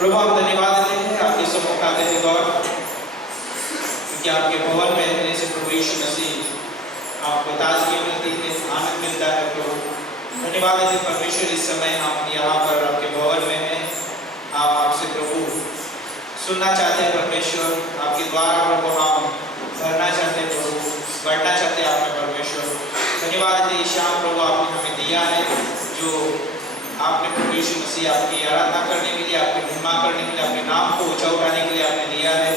प्रभु हम धन्यवाद देते हैं आपके सम्मुख आते हैं गौर, क्योंकि आपके भवन में रहने से प्रभु यीशु मसीह आपको ताजगी मिलती है, आनंद मिलता है। प्रभु धन्यवाद देते हैं परमेश्वर, इस समय हम यहाँ पर आपके भवन में हैं। आप आपसे प्रभु सुनना चाहते हैं परमेश्वर, आपके द्वारा प्रभु हम भरना चाहते हैं, प्रभु बढ़ना चाहते हैं आप में परमेश्वर। धन्यवाद देते हैं शाम प्रभु आपने हमें दिया है, जो आपने प्रभु यीशु मसीह आपकी आराधना करने के लिए, आपकी महिमा करने के लिए, अपने नाम को ऊंचा उठाने के लिए आपने दिया है।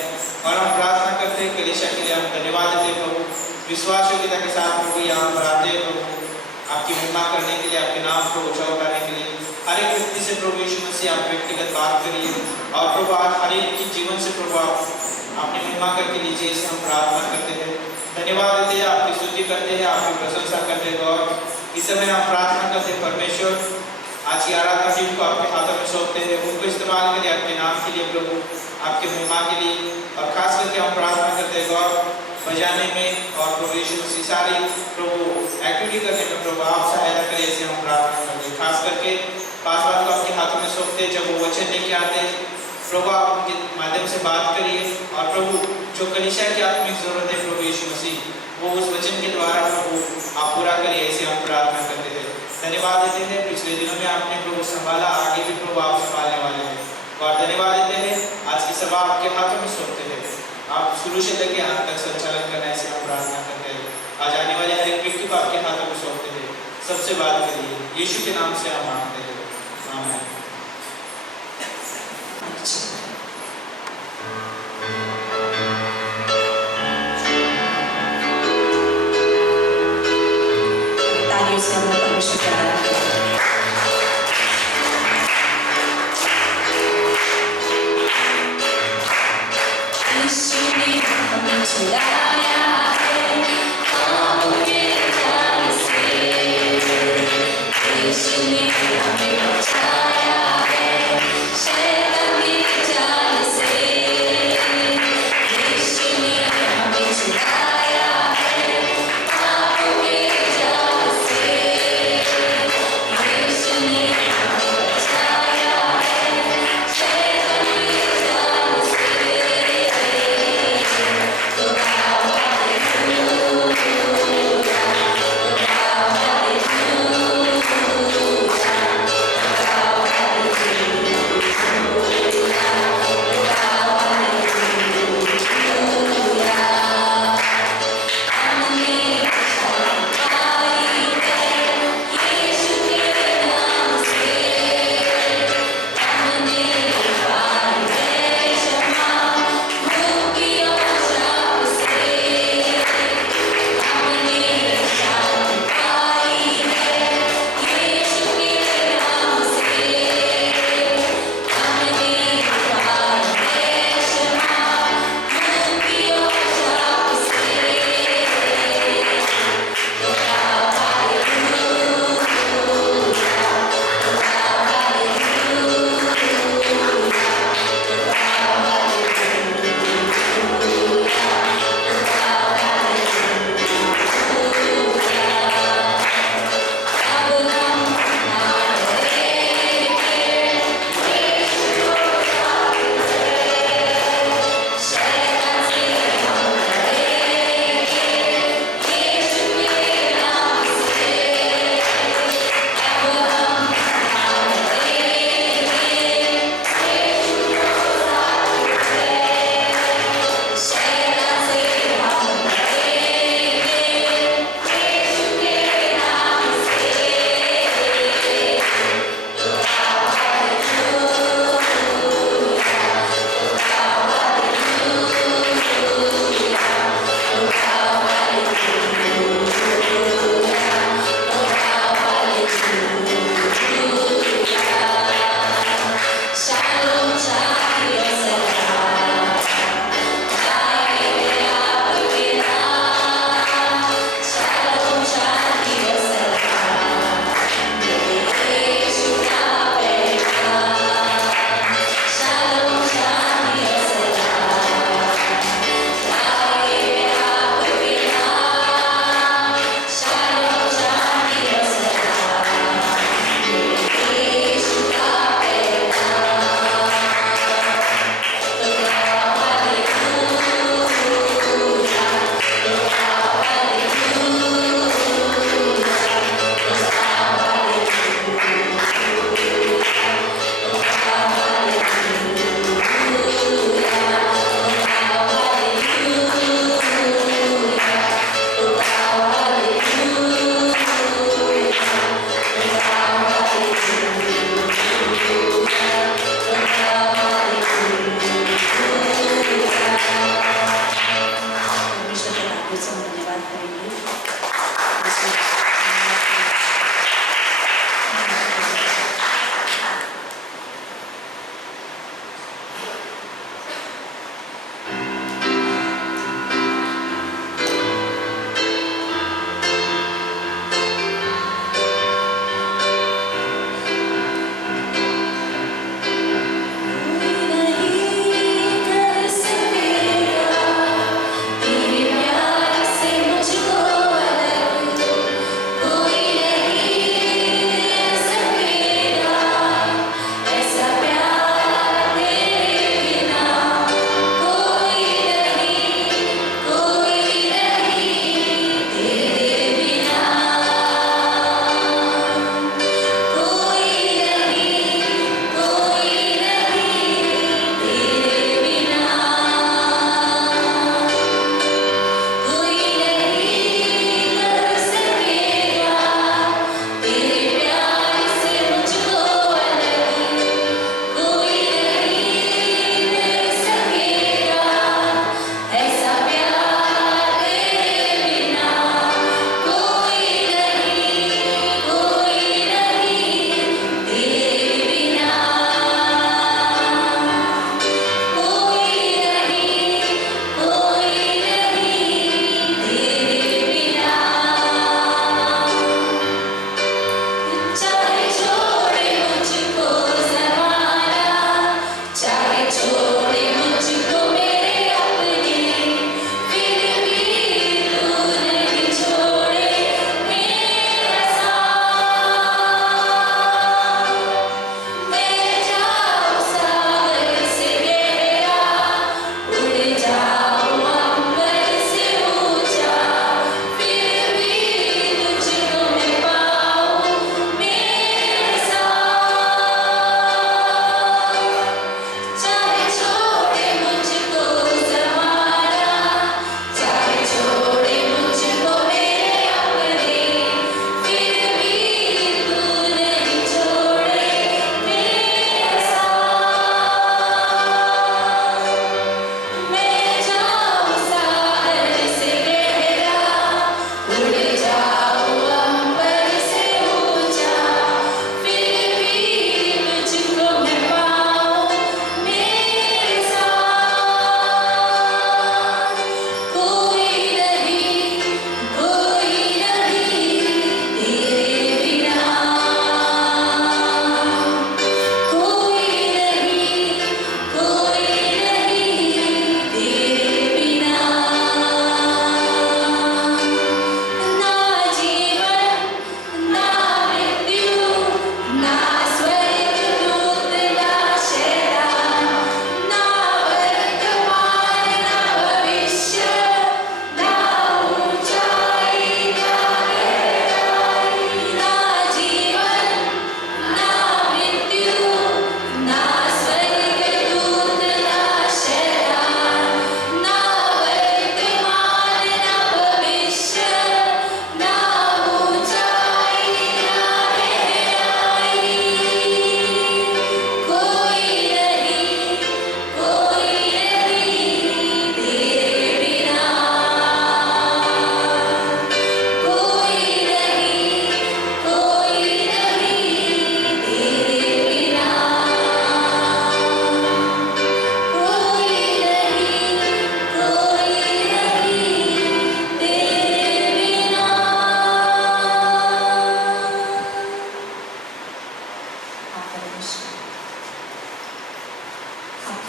और हम प्रार्थना करते हैं कलीसिया के लिए, हम धन्यवाद देते हैं प्रभु, विश्वास योग्यता के साथ प्रभु यहाँ पर आते हैं प्रभु आपकी महिमा करने के लिए, आपके नाम को ऊंचा उठाने के लिए। हर एक व्यक्ति से प्रभु यीशु मसीह आप व्यक्तिगत बात करिए, और प्रभु आज हर एक के जीवन से प्रभु आप अपनी महिमा करके लीजिए, इसे हम प्रार्थना करते हैं। धन्यवाद देते हैं, आपकी स्तुति करते हैं, आपकी प्रशंसा करते हैं गौर। इस समय हम प्रार्थना करते हैं परमेश्वर, आज की आराधना टीम को आपके हाथों में सौंपते हैं, उनको इस्तेमाल करिए आपके नाम के लिए प्रभु, आपके महिमा के लिए। और खास करके हम प्रार्थना करते हैं गौर, बजाने में और प्रभु यीशु मसीह सारी प्रभु एक्टिविटी करने में प्रभु आप सहायता करिए, ऐसे हम प्रार्थना करते हैं। खास करके पासवान को आपके हाथों में सौंपते हैं, जब वो वचन लेके आते हैं प्रभु आप उनके माध्यम से बात करिए, और प्रभु जो कलीसिया की आत्मिक जरूरत है प्रभु यीशु मसीह, वो उस वचन के द्वारा प्रभु आप पूरा करिए, ऐसे हम प्रार्थना करते हैं। धन्यवाद देते हैं, पिछले दिनों में आपने प्रभु संभाला, आगे भी प्रभु आप संभालने वाले हैं। और धन्यवाद देते हैं, आज की सभा आपके हाथों में सौंपते हैं, आप शुरू से लेकर अंत तक संचालन करना, ऐसे हम प्रार्थना करते हैं। आज आने वाले हर एक व्यक्ति को आपके हाथों में सौंपते हैं, सबसे बात करिए, यीशु के नाम से हम मांगते हैं, आमीन। Yes, you need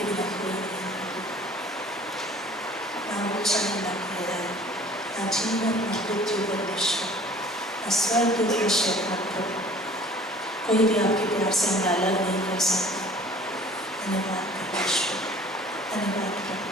आपके बिना कोई नहीं है। ना ऊंचा ना गहरा, ना जीवन ना मृत्यु परमेश्वर, ना स्वर्ग ना शैतान प्रभु, कोई भी आपके प्यार से हमें अलग नहीं कर सकता। धन्यवाद परमेश्वर, धन्यवाद प्रभु।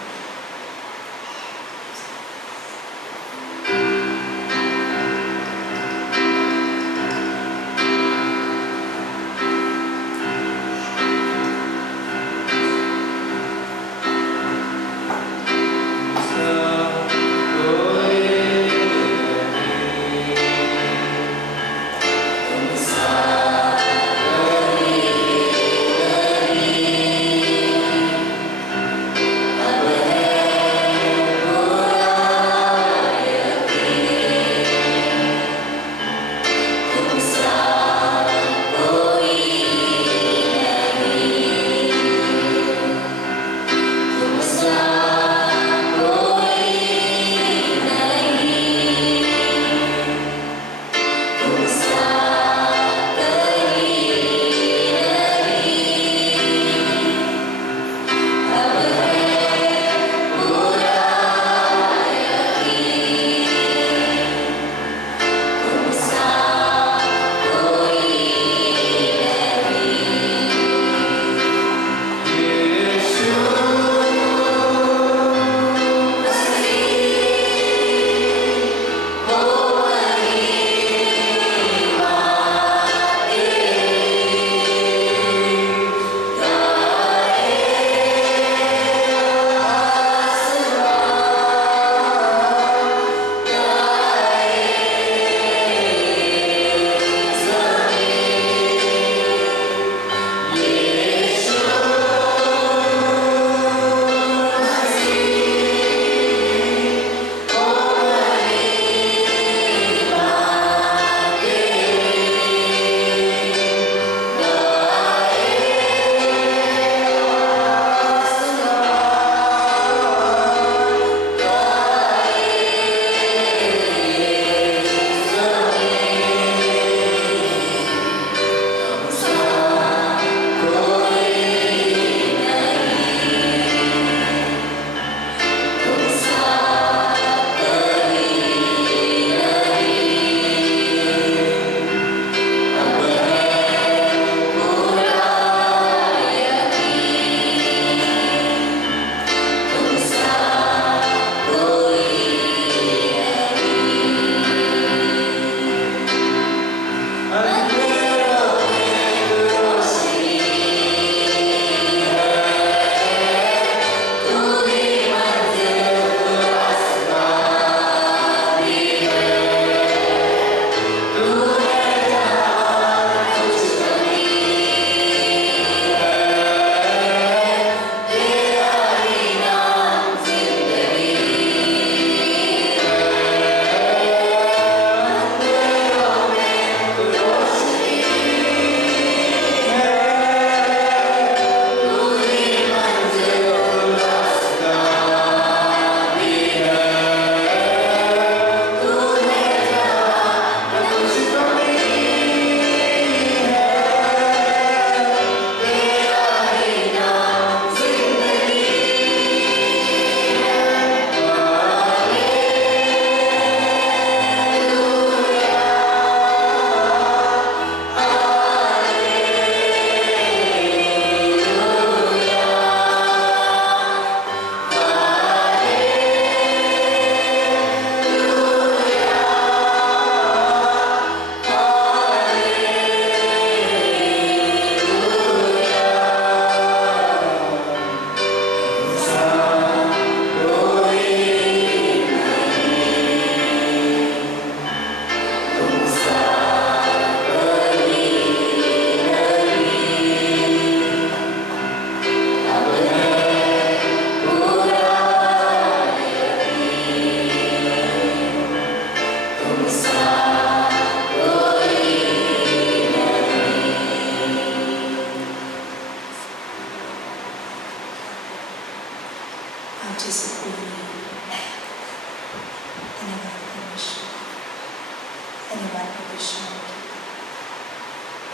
धन्यवाद परमेश्वर,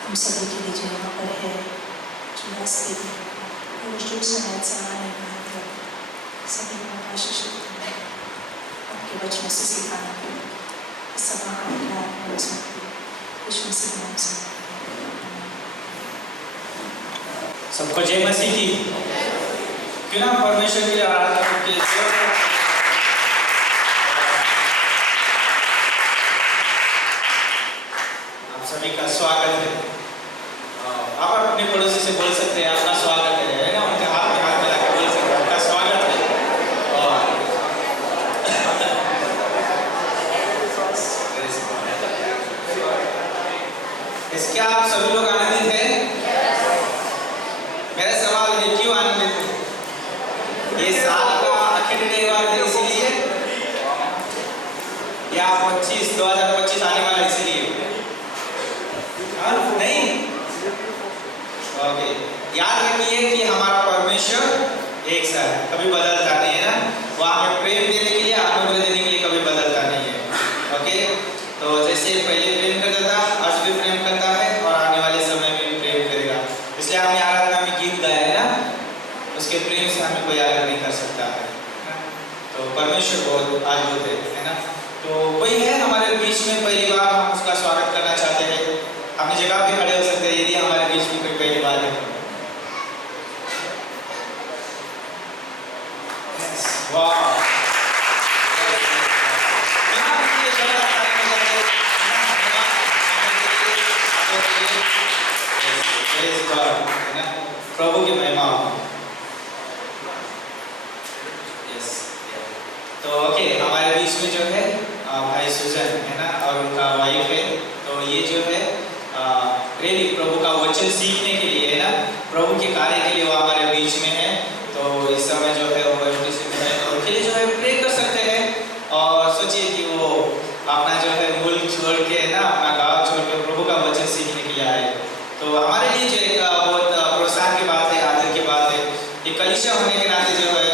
हम सभी के लिए जो यहाँ पर है, जो रास्ते में दुष्ट शायद से आने का सभी को आशीषित करना, आपके वचनों से सिखाना को सभा आपके हाथ में सौंपती, यीशु मसीह के नाम से। सबको जय मसीह की। क्यों ना परमेश्वर के लिए आराधना करके आप सभी का स्वागत है। आप अपने पड़ोसी से बोल सकते हैं आपका स्वागत है ना, उनके हाथ में हाथ मिला के बोल सकते हैं आपका स्वागत है। इसके आप सभी लोग आनंदित हैं? मेरा सवाल है, क्यों आनंदित है? ये साल का आखिरी रविवार है इसीलिए, या 2025 आने वाला इसलिए? नहीं, ओके। याद रखिए कि हमारा परमेश्वर एक सा है, कभी बदलता नहीं है ना। वो हमें प्रेम देने के लिए, अनुग्रह देने के लिए कभी बदलता नहीं है। ओके, तो जैसे पहले प्रेम करता था, आज भी प्रेम करता है और आने वाले समय में भी प्रेम करेगा। इसलिए हमने आराधना में गीत गाया है ना, उसके प्रेम से हमें कोई अलग नहीं कर सकता है। तो परमेश्वर बहुत अद्भुत है ना। तो कोई है हमारे बीच में पहली बार, हम उसका स्वागत करना चाहते हैं। अपनी जगह पे खड़े हो सकते हैं यदि हमारे बीच में कोई पहली बार है। वाह, प्रभु की महिमा हो। यस, तो ओके, हमारे बीच में जो है भाई सुजन है ना, और उनका वाइफ है। तो ये जो है रेडी प्रभु का वचन सीखने के लिए है ना, प्रभु के कार्य के लिए वो हमारे बीच में है। तो इस समय जो है वो उनके लिए जो है प्रे कर सकते हैं। और सोचिए कि वो अपना जो है मुल्क छोड़ के ना, अपना गाँव छोड़ के प्रभु का वचन सीखने के लिए आए। तो हमारे लिए जो एक बहुत प्रोत्साहन की बात है, आदर की बात है। ये कलीसिया होने के नाते जो है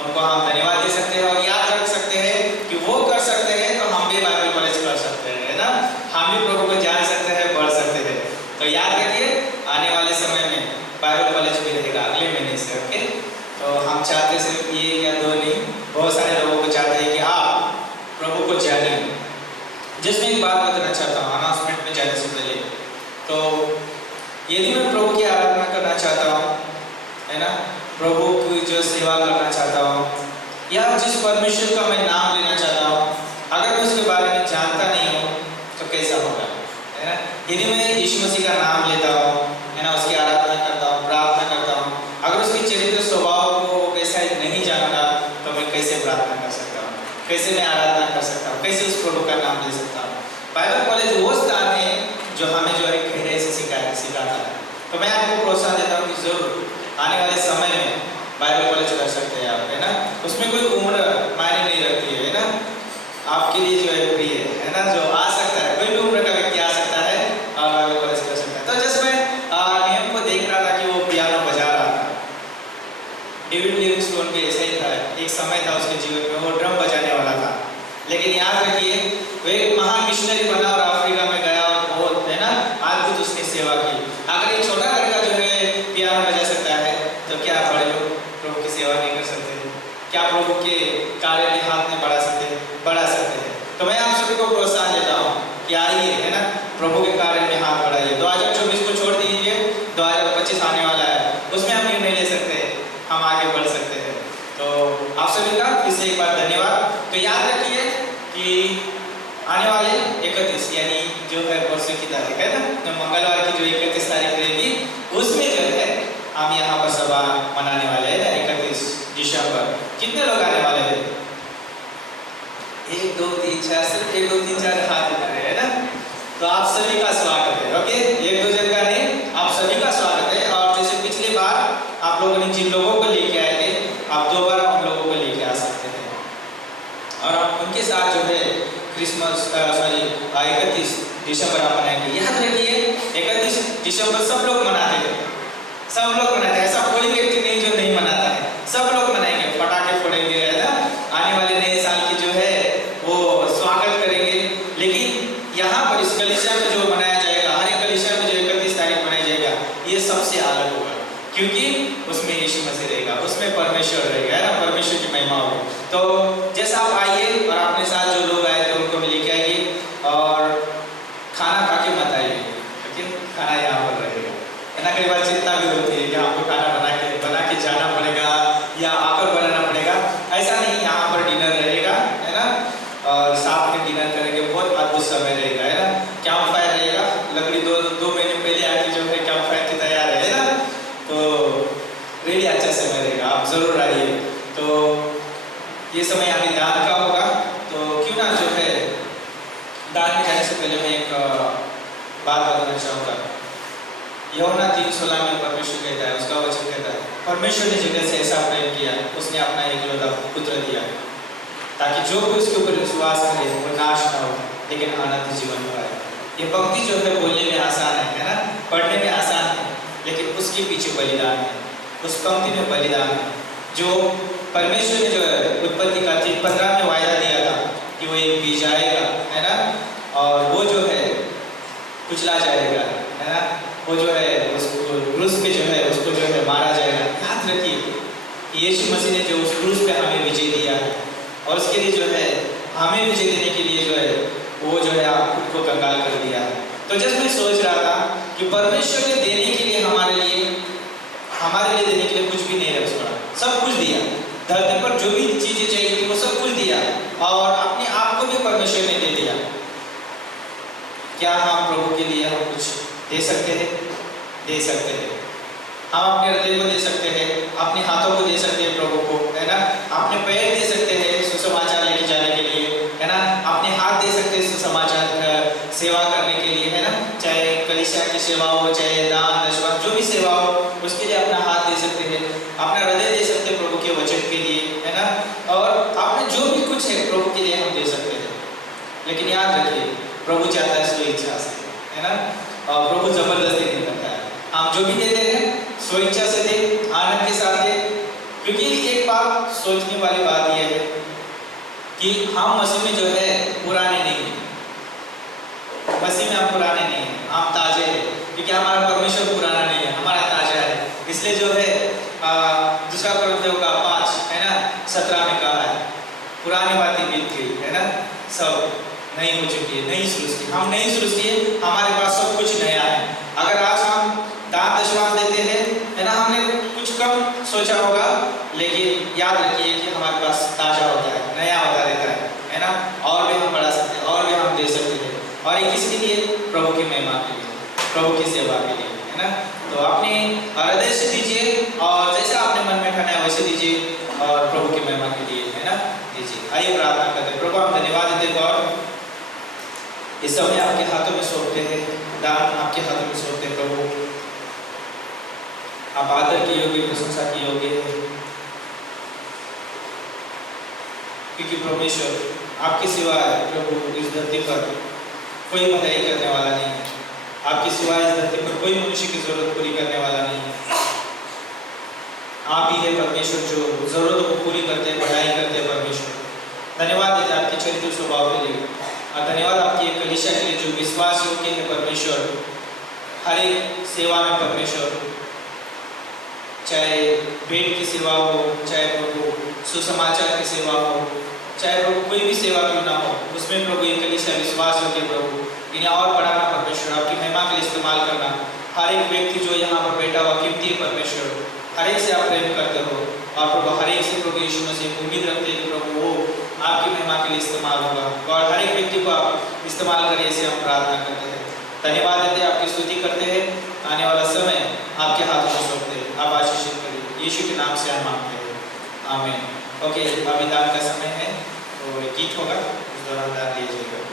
उनको हम धन्यवाद दे सकते हैं और याद रख सकते हैं कि वो कर सकते हैं तो हम भी बाइबल कॉलेज कर सकते हैं, है ना। हम भी प्रभु को जान सकते हैं, बढ़ सकते हैं। तो याद रखिए, आने वाले समय में बाइबल कॉलेज भी रहेगा अगले महीने से। ओके, तो हम चाहते सिर्फ ये या दो नहीं, बहुत सारे लोगों को चाहते हैं कि आप प्रभु को जाने। जिसमें एक बात बताना चाहता हूँ अनाउंसमेंट में जाने से पहले। तो यदि मैं प्रभु की आराधना करना चाहता हूँ, है ना, प्रभु की जो सेवा करना चाहता हूँ, या जिस परमेश्वर का मैं नाम लेना चाहता हूँ, अगर मैं उसके बारे में जानता नहीं हूँ तो कैसा होगा, है ना। यदि मैं यीशु मसीह का नाम लेता हूँ, है ना, उसकी आराधना करता हूँ, प्रार्थना करता हूँ, अगर उसके चरित्र स्वभाव को कैसा नहीं जानता तो मैं कैसे प्रार्थना कर सकता हूँ, कैसे मैं आराधना कर सकता हूँ, कैसे उस प्रभु का नाम ले सकता हूँ। बाइबल कॉलेज वो स्थान है जो हमें जो है गहराई से सिखाता है। तो मैं आपको प्रोत्साहन देता हूँ कि जरूर आने वाले समय में बाइबल कॉलेज कर सकते हैं आप, है ना। उसमें कोई उम्र मायने नहीं रखती है ना, आपके लिए जो है फ्री है ना। जो आ सकता है, कोई भी उम्र का व्यक्ति आ सकता है और बाइबल कॉलेज कर सकता है। तो जस्ट मैं नियम को देख रहा था कि वो पियानो बजा रहा था। डेविड लिविंगस्टोन भी ऐसा ही था, एक समय था उसके जीवन में वो ड्रम बजाने वाला था। लेकिन याद रखिए, वो एक महान मिशनरी बना और अफ्रीका में गया और बहुत, है ना, अद्भुत उसने सेवा की। अगर एक छोटा लड़का जो है पियानो बजा सकता है तो क्या बड़े लोग प्रभु की सेवा नहीं कर सकते? क्या प्रभु के कार्य में हाथ में बढ़ा सकते हैं? तो मैं आप सभी को प्रोत्साहन देता हूँ कि आइए, है ना, प्रभु के कार्य में हाथ बढ़ाइए। 2024 को छोड़ दीजिए, 2025 आने वाला है, उसमें हम निर्णय ले सकते हैं, हम आगे बढ़ सकते हैं। तो आप सभी का फिर से एक बार धन्यवाद। तो याद रखिए कि आने वाले 31 यानी जो है परसों की तारीख है ना, जो मंगलवार की जो 31 तारीख रहेगी, उसमें जो है हम यहाँ पर सभा मनाने वाले हैं 31 दिसंबर। कितने लोग आने वाले हैं? 1 2 3 4, सिर्फ 1 2 3 4 हाथ उठा रहे हैं ना। तो आप सभी का स्वागत है। ओके, 1 2 जन का नहीं, आप सभी का स्वागत है। और जैसे पिछली बार आप लोगों ने जिन लोगों को लेके आए थे, आप दोबारा उन लोगों को लेके आ सकते हैं और आप उनके साथ जो है क्रिसमस 31 दिसंबर आप मनाएंगे। याद रखिए, 31 दिसंबर सब लोग मनाते हैं, सब लोग मनाते हैं। ऐसा कोई व्यक्ति नहीं जो नहीं मनाता है, सब लोग मनाएंगे, पटाखे फोड़ेंगे, है ना, आने वाले नए साल की जो है वो स्वागत करेंगे। लेकिन यहाँ पर इस कलीसिया में जो मनाया जाएगा, हर एक कलीसिया में जो 31 तारीख मनाया जाएगा, ये सबसे अलग होगा। क्योंकि उसमें यीशु मसीह रहेगा, उसमें परमेश्वर रहेगा, है ना, परमेश्वर की महिमा होगी। तो जैसा आप आइए और अपने साथ जो लोग आए थे उनको भी लेके आइए और खाना खा के मत आइए, लेकिन खाना यहाँ पर रहेगा, है ना। कई बार चिंता भी होती है कि आपको खाना बना के जाना पड़ेगा या आकर बनाना पड़ेगा। ऐसा नहीं, यहाँ पर डिनर रहेगा, है ना, और साथ में डिनर करेंगे, बहुत अद्भुत समय रहेगा, है ना। कैंप फायर रहेगा, लकड़ी दो महीने पहले आके जो है कैंप फायर की तैयार है ना, तो रेडी अच्छा समय रहेगा, आप जरूर आइए। तो ये समय अभी दान का होगा, तो क्यों ना जो है दान में जाने से पहले मैं एक बात बताना चाहूँगा। यूहन्ना 3:16 में परमेश्वर कहता है, उसका वचन कहता है, परमेश्वर ने जगत से ऐसा प्रेम किया, उसने अपना एकलौता पुत्र दिया, ताकि जो भी उसके ऊपर विश्वास करे वो नाश ना हो लेकिन अनंत जीवन पाए। ये पंक्ति जो है बोलने में आसान है ना, पढ़ने में आसान है, लेकिन उसके पीछे बलिदान है, उस पंक्ति में बलिदान है। जो परमेश्वर ने जो है उत्पत्ति का 3:15 में वायदा दिया था कि वो एक बीज आएगा, है ना, और वो जो है कुचला जाएगा, है ना, वो जो है उसको क्रूस पे जो है उसको जो है मारा जाएगा। याद रखिए यीशु मसीह ने जो उस क्रूस पे हमें विजय दिया है, और उसके लिए जो है हमें विजय देने के लिए जो है वो जो है आप खुद को कंगाल कर दिया है। तो जब मैं सोच रहा था कि परमेश्वर ने देने के लिए हमारे लिए देने के लिए कुछ भी नहीं रख छोड़ा, सब कुछ दिया, धरती पर जो भी चीजें चाहिए थी वो सब कुछ दिया, और अपने आप को भी परमेश्वर ने दे दिया। क्या हम प्रभु के लिए हम कुछ दे सकते हैं? दे सकते हैं। हम अपने हृदय को दे सकते हैं, अपने हाथों को दे सकते हैं प्रभु को, है ना, अपने पैर दे सकते हैं सुसमाचार लेके जाने के लिए, है ना, अपने हाथ दे सकते हैं सुसमाचार सेवा करने के लिए, है ना, चाहे कलीसिया की सेवा हो, चाहे दान दशवा जो भी सेवा हो, उसके लिए अपना हाथ दे सकते हैं, अपना हृदय दे सकते हैं प्रभु के वचन के लिए, है ना, और अपने जो भी कुछ है प्रभु के लिए हम दे सकते हैं। लेकिन याद रखिए प्रभु चाहता है स्व इच्छा से, है ना, और प्रभु जबरदस्ती नहीं करता है। हम जो भी देते हैं स्व इच्छा से दे, आनंद के साथ दे, क्योंकि एक बात सोचने वाली बात यह है कि हम मसीह में जो है पुराने नहीं हैं, मसीह में हम पुराने नहीं हैं, हम ताजे हैं, क्योंकि हमारा परमेश्वर पुराना नहीं है, हमारा ताजा है। इसलिए जो है 2 कोरिन्थियों 5 है ना 17 में कहा है, पुरानी बातें बीत गई, है ना, सब नई हो चुकी है, नई सृष्टि, हम नई सृष्टि है, हमारे पास सब कुछ नया है। अगर आज हम दान दशवांश देते हैं, है ना, हमने कुछ कम सोचा होगा, लेकिन याद रखिए कि हमारे पास ताजा होता है, नया होता रहता है ना, और भी हम बढ़ा सकते हैं, और भी हम दे सकते हैं, और ये किसके लिए? प्रभु की महिमा के लिए, प्रभु की सेवा के लिए, है ना। तो अपने हृदय से दीजिए, और जैसे आपने मन में ठाना है वैसे दीजिए, और प्रभु की महिमा के लिए, है ना, दीजिए। आइए प्रार्थना करते हैं। प्रभु हम धन्यवाद देते हैं और इस समय आपके हाथों में सौंपते हैं, दान आपके हाथों में सौंपते हैं प्रभु। आप आदर के योग्य, प्रशंसा के योग्य है, क्योंकि परमेश्वर आपके सिवाय प्रभु इस धरती पर कोई भलाई करने वाला नहीं है, आपके सिवाय इस धरती पर कोई मनुष्य की जरूरत पूरी करने वाला नहीं है। आप ही है परमेश्वर जो जरूरतों को पूरी करते हैं, बढ़ाई करते हैं। परमेश्वर धन्यवाद देते हैं आपके चरित्र स्वभाव के लिए, और धन्यवाद आपकी कलीसिया के लिए जो विश्वास योग्य है परमेश्वर, हर एक सेवा में परमेश्वर, चाहे भेंट की सेवा हो, चाहे प्रभु सुसमाचार की सेवा हो, चाहे प्रभु कोई भी सेवा क्यों ना हो, उसमें प्रभु ये कलीसिया विश्वास योग्य प्रभु इन्हें और बढ़ाना परमेश्वर, आपकी महिमा के लिए इस्तेमाल करना। हर एक व्यक्ति जो यहाँ पर बैठा हुआ कीमती है परमेश्वर, हर एक से आप प्रेम करते हो, और प्रभु हर एक से प्रभु यीशु मसीह उम्मीद रखते हैं कि प्रभु वो आपकी महिमा के लिए इस्तेमाल होगा, और हर एक व्यक्ति को आप इस्तेमाल करिए, ऐसे हम प्रार्थना करते हैं। धन्यवाद देते हैं, आपकी स्तुति करते हैं। आने वाला समय आपके हाथों में सौंपते हैं, आप आशीषित करिए, यीशु के नाम से हम मांगते हैं, आमीन। ओके, अभी दान का समय है, तो गीत होगा, उस दौरान दान दिया जाएगा।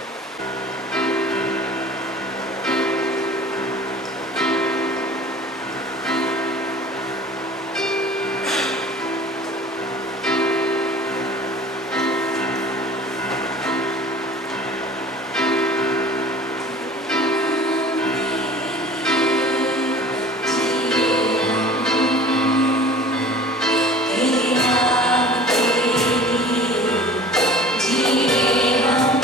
जीवे हम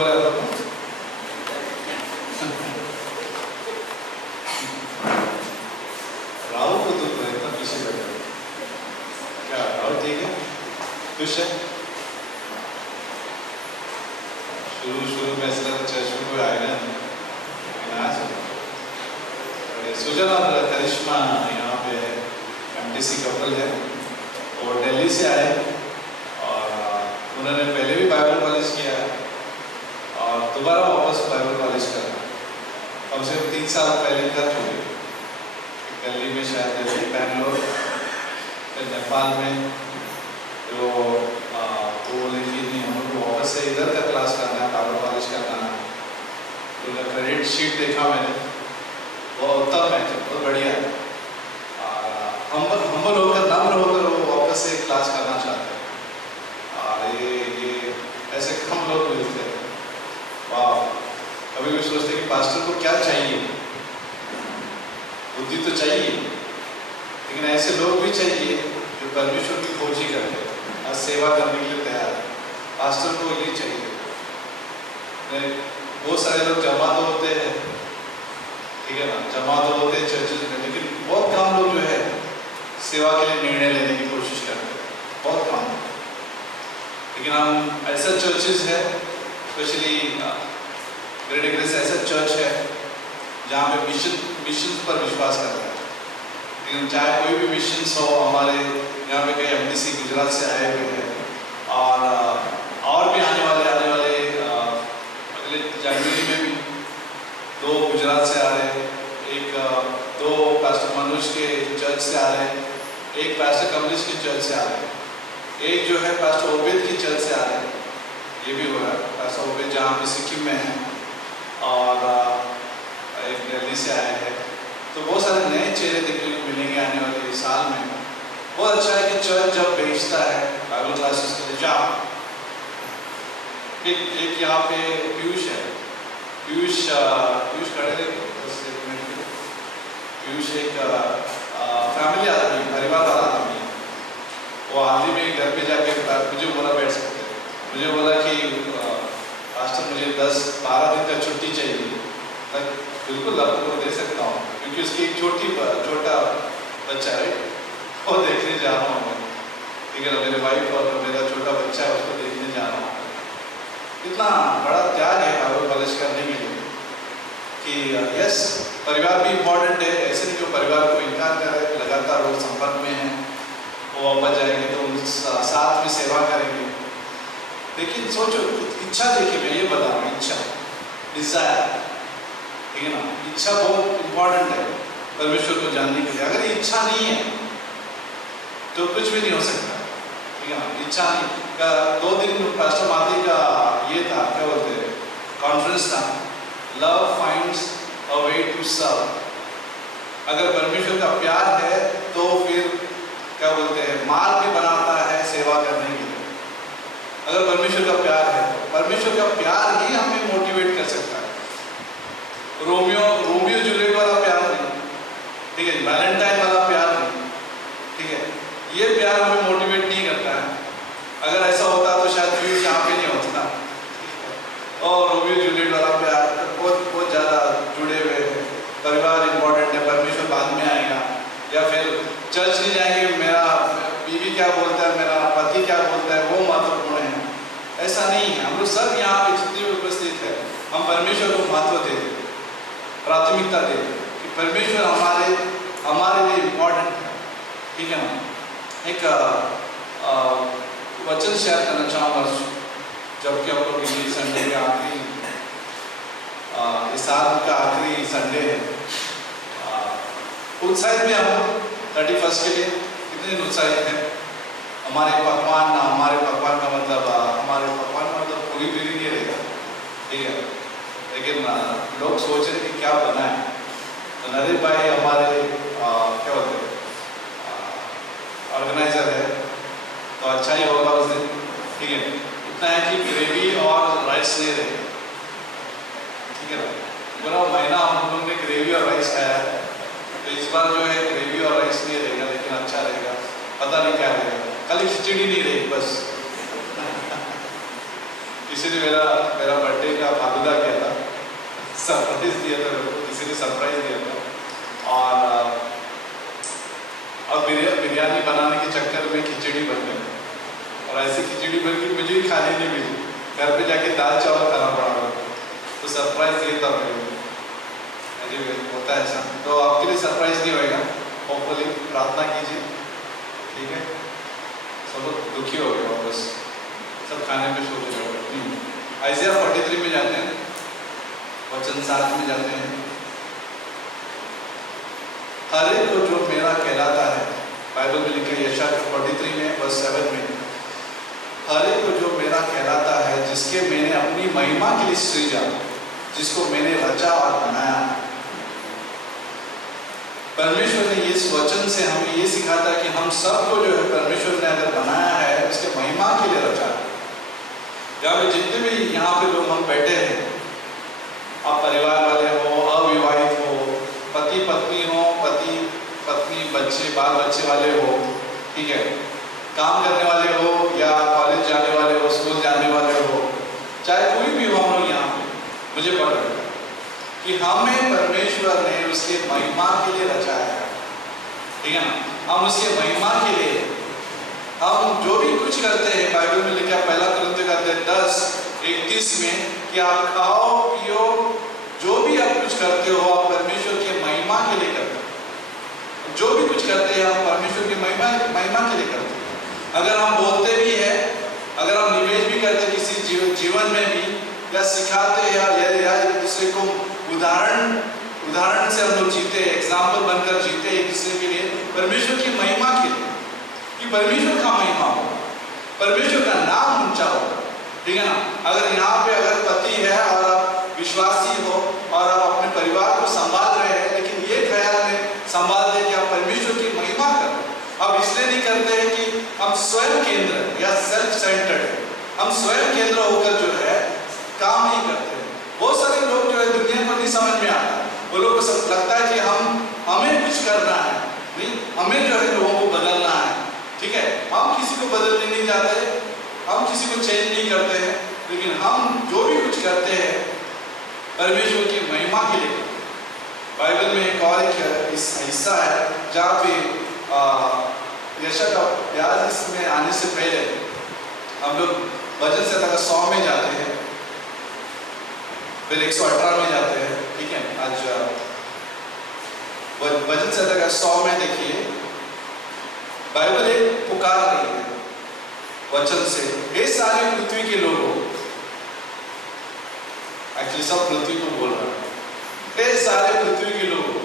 बोला आपको? राहुल को दुख है, इतना पीछे बैठा है। क्या राहुल ठीक है? खुश है? शुरू में ऐसा लगा चर्च में कोई आएगा नहीं, लेकिन आज सुजन और करिश्मा यहाँ पे एमटीसी कपल है और दिल्ली से आए और उन्होंने पहले भी बाइबल कॉलेज किया और दोबारा वापस बाइबल कॉलेज करना कम से कम 3 साल पहले कर चुके। दिल्ली में शायद दिल्ली, बैंगलोर, फिर नेपाल में तो लेकिन हम लोग वापस से इधर का क्लास करना है, बाइबल कॉलेज करना है। तो उनका क्रेडिट शीट देखा मैंने, वो उत्तम है, बहुत बढ़िया है। हम होकर नम्र होकर वो वापस से क्लास करना चाहते हैं और ये ऐसे कम लोग मिलते हैं। वाह, कभी भी सोचते हैं कि पास्टर को क्या चाहिए, बुद्धि तो चाहिए, लेकिन ऐसे लोग भी चाहिए जो परमेश्वर की खोज ही करते हैं और सेवा करने के लिए तैयार है। पास्टर को ये चाहिए। बहुत सारे लोग जमा तो होते हैं, ठीक है ना, जमा तो होते हैं चर्चेज में, लेकिन बहुत कम लोग जो है सेवा के लिए निर्णय लेने की कोशिश करते हैं, बहुत कम। लेकिन हम ऐसा चर्चेज है, स्पेशली ग्रेट ग्रेस ऐसा चर्च है जहाँ पे मिशन पर विश्वास करता है। लेकिन चाहे कोई भी मिशन हो, हमारे यहाँ पे कई एमटीसी गुजरात से आए हुए हैं और भी आने वाले अगले जनवरी में भी 2 गुजरात से आ रहे हैं, 2 पास्टर मनोज के चर्च से आ रहे हैं, 1 पास्टर कमलेश के चर्च से आ रहे हैं, 1 जो है पास्टर ओबेद की चर्च से आ रहे हैं। ये भी हो रहा है, पास्टर ओबेद जहाँ पे सिक्किम में है और एक दिल्ली से आए हैं। तो बहुत सारे नए चेहरे देखने को मिलेंगे आने वाले साल में। बहुत अच्छा है कि चर्च जब भेजता है बाइबल क्लासेस के लिए जाओ। एक यहाँ पे पीयूष है, पीयूष खड़े थे, पीयूष एक फैमिली आदमी, परिवार वाला आदमी है। वो हाल ही में घर पे जाके मुझे बोला बैठ सकते, मुझे बोला कि पास्टर मुझे 10-12 दिन का छुट्टी चाहिए। बिल्कुल आपको दे सकता हूँ, क्योंकि उसकी एक छोटा बच्चा है, वो देखने जा रहा हूँ मैं, ठीक है ना। मेरे वाइफ और मेरा छोटा बच्चा है, उसको देखने जा रहा हूँ। इतना बड़ा त्याग है बाइबल कॉलेज करने के लिए कि यस, परिवार भी इम्पोर्टेंट है। ऐसे नहीं जो परिवार को इनकार करे, लगातार वो संपर्क में है, वो वापस जाएंगे तो उन साथ में सेवा करेंगे। लेकिन सोचो, इच्छा देखिए, मैं ये बता रहा हूँ, इच्छा, डिजायर, ठीक है ना, इच्छा बहुत इम्पोर्टेंट है परमेश्वर को जानने के लिए। अगर इच्छा नहीं है तो कुछ भी नहीं हो सकता, ठीक है ना। इच्छा नहीं का 2 दिन पास्टर माते का ये था, क्या बोलते हैं, कॉन्फ्रेंस था, love finds a way to serve. अगर परमेश्वर का प्यार है तो फिर क्या बोलते हैं, मार्ग भी बनाता है सेवा करने के लिए। अगर परमेश्वर का प्यार है, परमेश्वर का प्यार ही हमें मोटिवेट कर सकता है। रोमियो जूलियट वाला प्यार नहीं, ठीक है, वैलेंटाइन वाला प्यार नहीं, ठीक है, ये प्यार हमें मोटिवेट नहीं करता है। अगर ऐसा होता तो शायद पीयूष यहाँ पे नहीं होता। और रोमियो जूलियट वाला प्यार बहुत ज़्यादा जुड़े हुए हैं। परिवार इंपॉर्टेंट है, परमेश्वर बाद में आएगा, या फिर चर्च नहीं जाएंगे, मेरा बीवी क्या बोलता है, मेरा पति क्या बोलता है, वो महत्वपूर्ण है। ऐसा नहीं है। हम लोग सब यहाँ पे जितने भी उपस्थित है, हम परमेश्वर को महत्व देते, प्राथमिकता देते कि परमेश्वर हमारे लिए इम्पोर्टेंट है, ठीक है ना। एक वचन शेयर करना चाहूँगा, जबकि हम लोग ये संडे का आखिरी, इस साल का आखिरी संडे है। उत्साहित में हम 31 के लिए कितने उत्साहित हैं। हमारे पकवान का मतलब पूरी नहीं रहेगा, ठीक है, लेकिन लोग सोच रहे कि क्या बना है। तो नरेश भाई हमारे क्या बोलते हैं, ऑर्गेनाइजर है, तो अच्छा ही होगा उस दिन, ठीक है। इतना है कि ग्रेवी और राइस नहीं रहेगा, ठीक है ना। पूरा महीना हम लोगों ने ग्रेवी और राइस खाया है, तो इस बार जो है ग्रेवी और राइस नहीं रहेगा, लेकिन अच्छा रहेगा। पता नहीं क्या रहेगा, खाली खिचड़ी नहीं रहेगी बस। किसी ने मेरा मेरा बर्थडे का फालूदा किया था, सरप्राइज दिया था मेरे को, किसी ने सरप्राइज दिया था। और अब बिरयानी बनाने के चक्कर में खिचड़ी बन गई, और ऐसी खिचड़ी बन गई मुझे ही खाने नहीं मिली, घर पे जाके दाल चावल खाना पड़ा मेरे को। तो सरप्राइज दिया था मेरे को, होता है ऐसा। तो आपके लिए सरप्राइज नहीं होएगा, होपफुली प्रार्थना कीजिए, ठीक है। सब लोग दुखी हो गए वापस, सब खाने पे सोच रहे हो। आइज़िया 43 में जाते हैं, वचन 7 में जाते हैं। हर एक को जो मेरा कहलाता है, बाइबल में लिखा है यशायाह 43 में वर्स 7 में, हर एक को जो मेरा कहलाता है, जिसके मैंने अपनी महिमा के लिए सृजा, जिसको मैंने रचा और बनाया। परमेश्वर ने इस वचन से हमें ये सिखाता है कि हम सबको जो है परमेश्वर ने अगर बनाया है, उसके महिमा के लिए रचा है। यहाँ पे जितने भी यहाँ पे लोग हम बैठे हैं, आप परिवार वाले हो, अविवाहित हो, पति पत्नी हो, पति पत्नी बच्चे बाल बच्चे वाले हो, ठीक है, काम करने वाले हो या कॉलेज जाने वाले हो, स्कूल जाने वाले हो, चाहे कोई भी हो, हम लोग यहाँ पे मुझे पता है कि हमें परमेश्वर ने उसके महिमा के लिए रचा है, ठीक है ना। हम उसके महिमा के लिए हम जो भी कुछ करते हैं, बाइबल में लिखा है 1 कोरिन्थियों 10:31 में कि आप खाओ पियो, जो भी आप कुछ करते हो आप परमेश्वर के महिमा के लिए करते हो। जो भी कुछ करते हैं हम परमेश्वर की महिमा के लिए करते हैं। अगर हम बोलते भी हैं, अगर हम निवेश भी करते हैं किसी जीवन में भी, या सिखाते हैं या एक दूसरे को उदाहरण से हम लोग जीते, एग्जाम्पल बनकर जीते एक दूसरे के लिए, परमेश्वर की महिमा के लिए, कि परमेश्वर का महिमा हो, परमेश्वर का नाम ऊंचा हो, ठीक है ना। अगर यहाँ पे अगर पति है और आप विश्वासी हो और आप अपने परिवार को संभाल रहे हैं, लेकिन ये ख्याल में संभाल दे कि आप परमेश्वर की महिमा करें। अब इसलिए नहीं करते हैं कि हम स्वयं केंद्र या सेल्फ सेंटर्ड, हम स्वयं केंद्र होकर जो है काम नहीं करते। बहुत सारे लोग जो है दुनिया को नहीं समझ में आता, वो लोग को सब लगता है कि हमें कुछ करना है, नहीं, हमें जो है लोगों को बदलना है, ठीक है। हम किसी को बदलने नहीं जाते, हम किसी को चेंज नहीं करते हैं, लेकिन हम जो भी कुछ करते हैं परमेश्वर की महिमा के लिए। बाइबल में एक और एक हिस्सा है जहाँ पे यशायाह का ब्याज इसमें आने से पहले हम लोग भजन संहिता 100 में जाते हैं, फिर 118 में जाते हैं, ठीक है। आज भजन संहिता 100 में देखिए, बाइबल एक पुकार रही है वचन से, हे सारे पृथ्वी के लोगों, एक्चुअली सब पृथ्वी को बोल रहा है, हे सारे पृथ्वी के लोगों,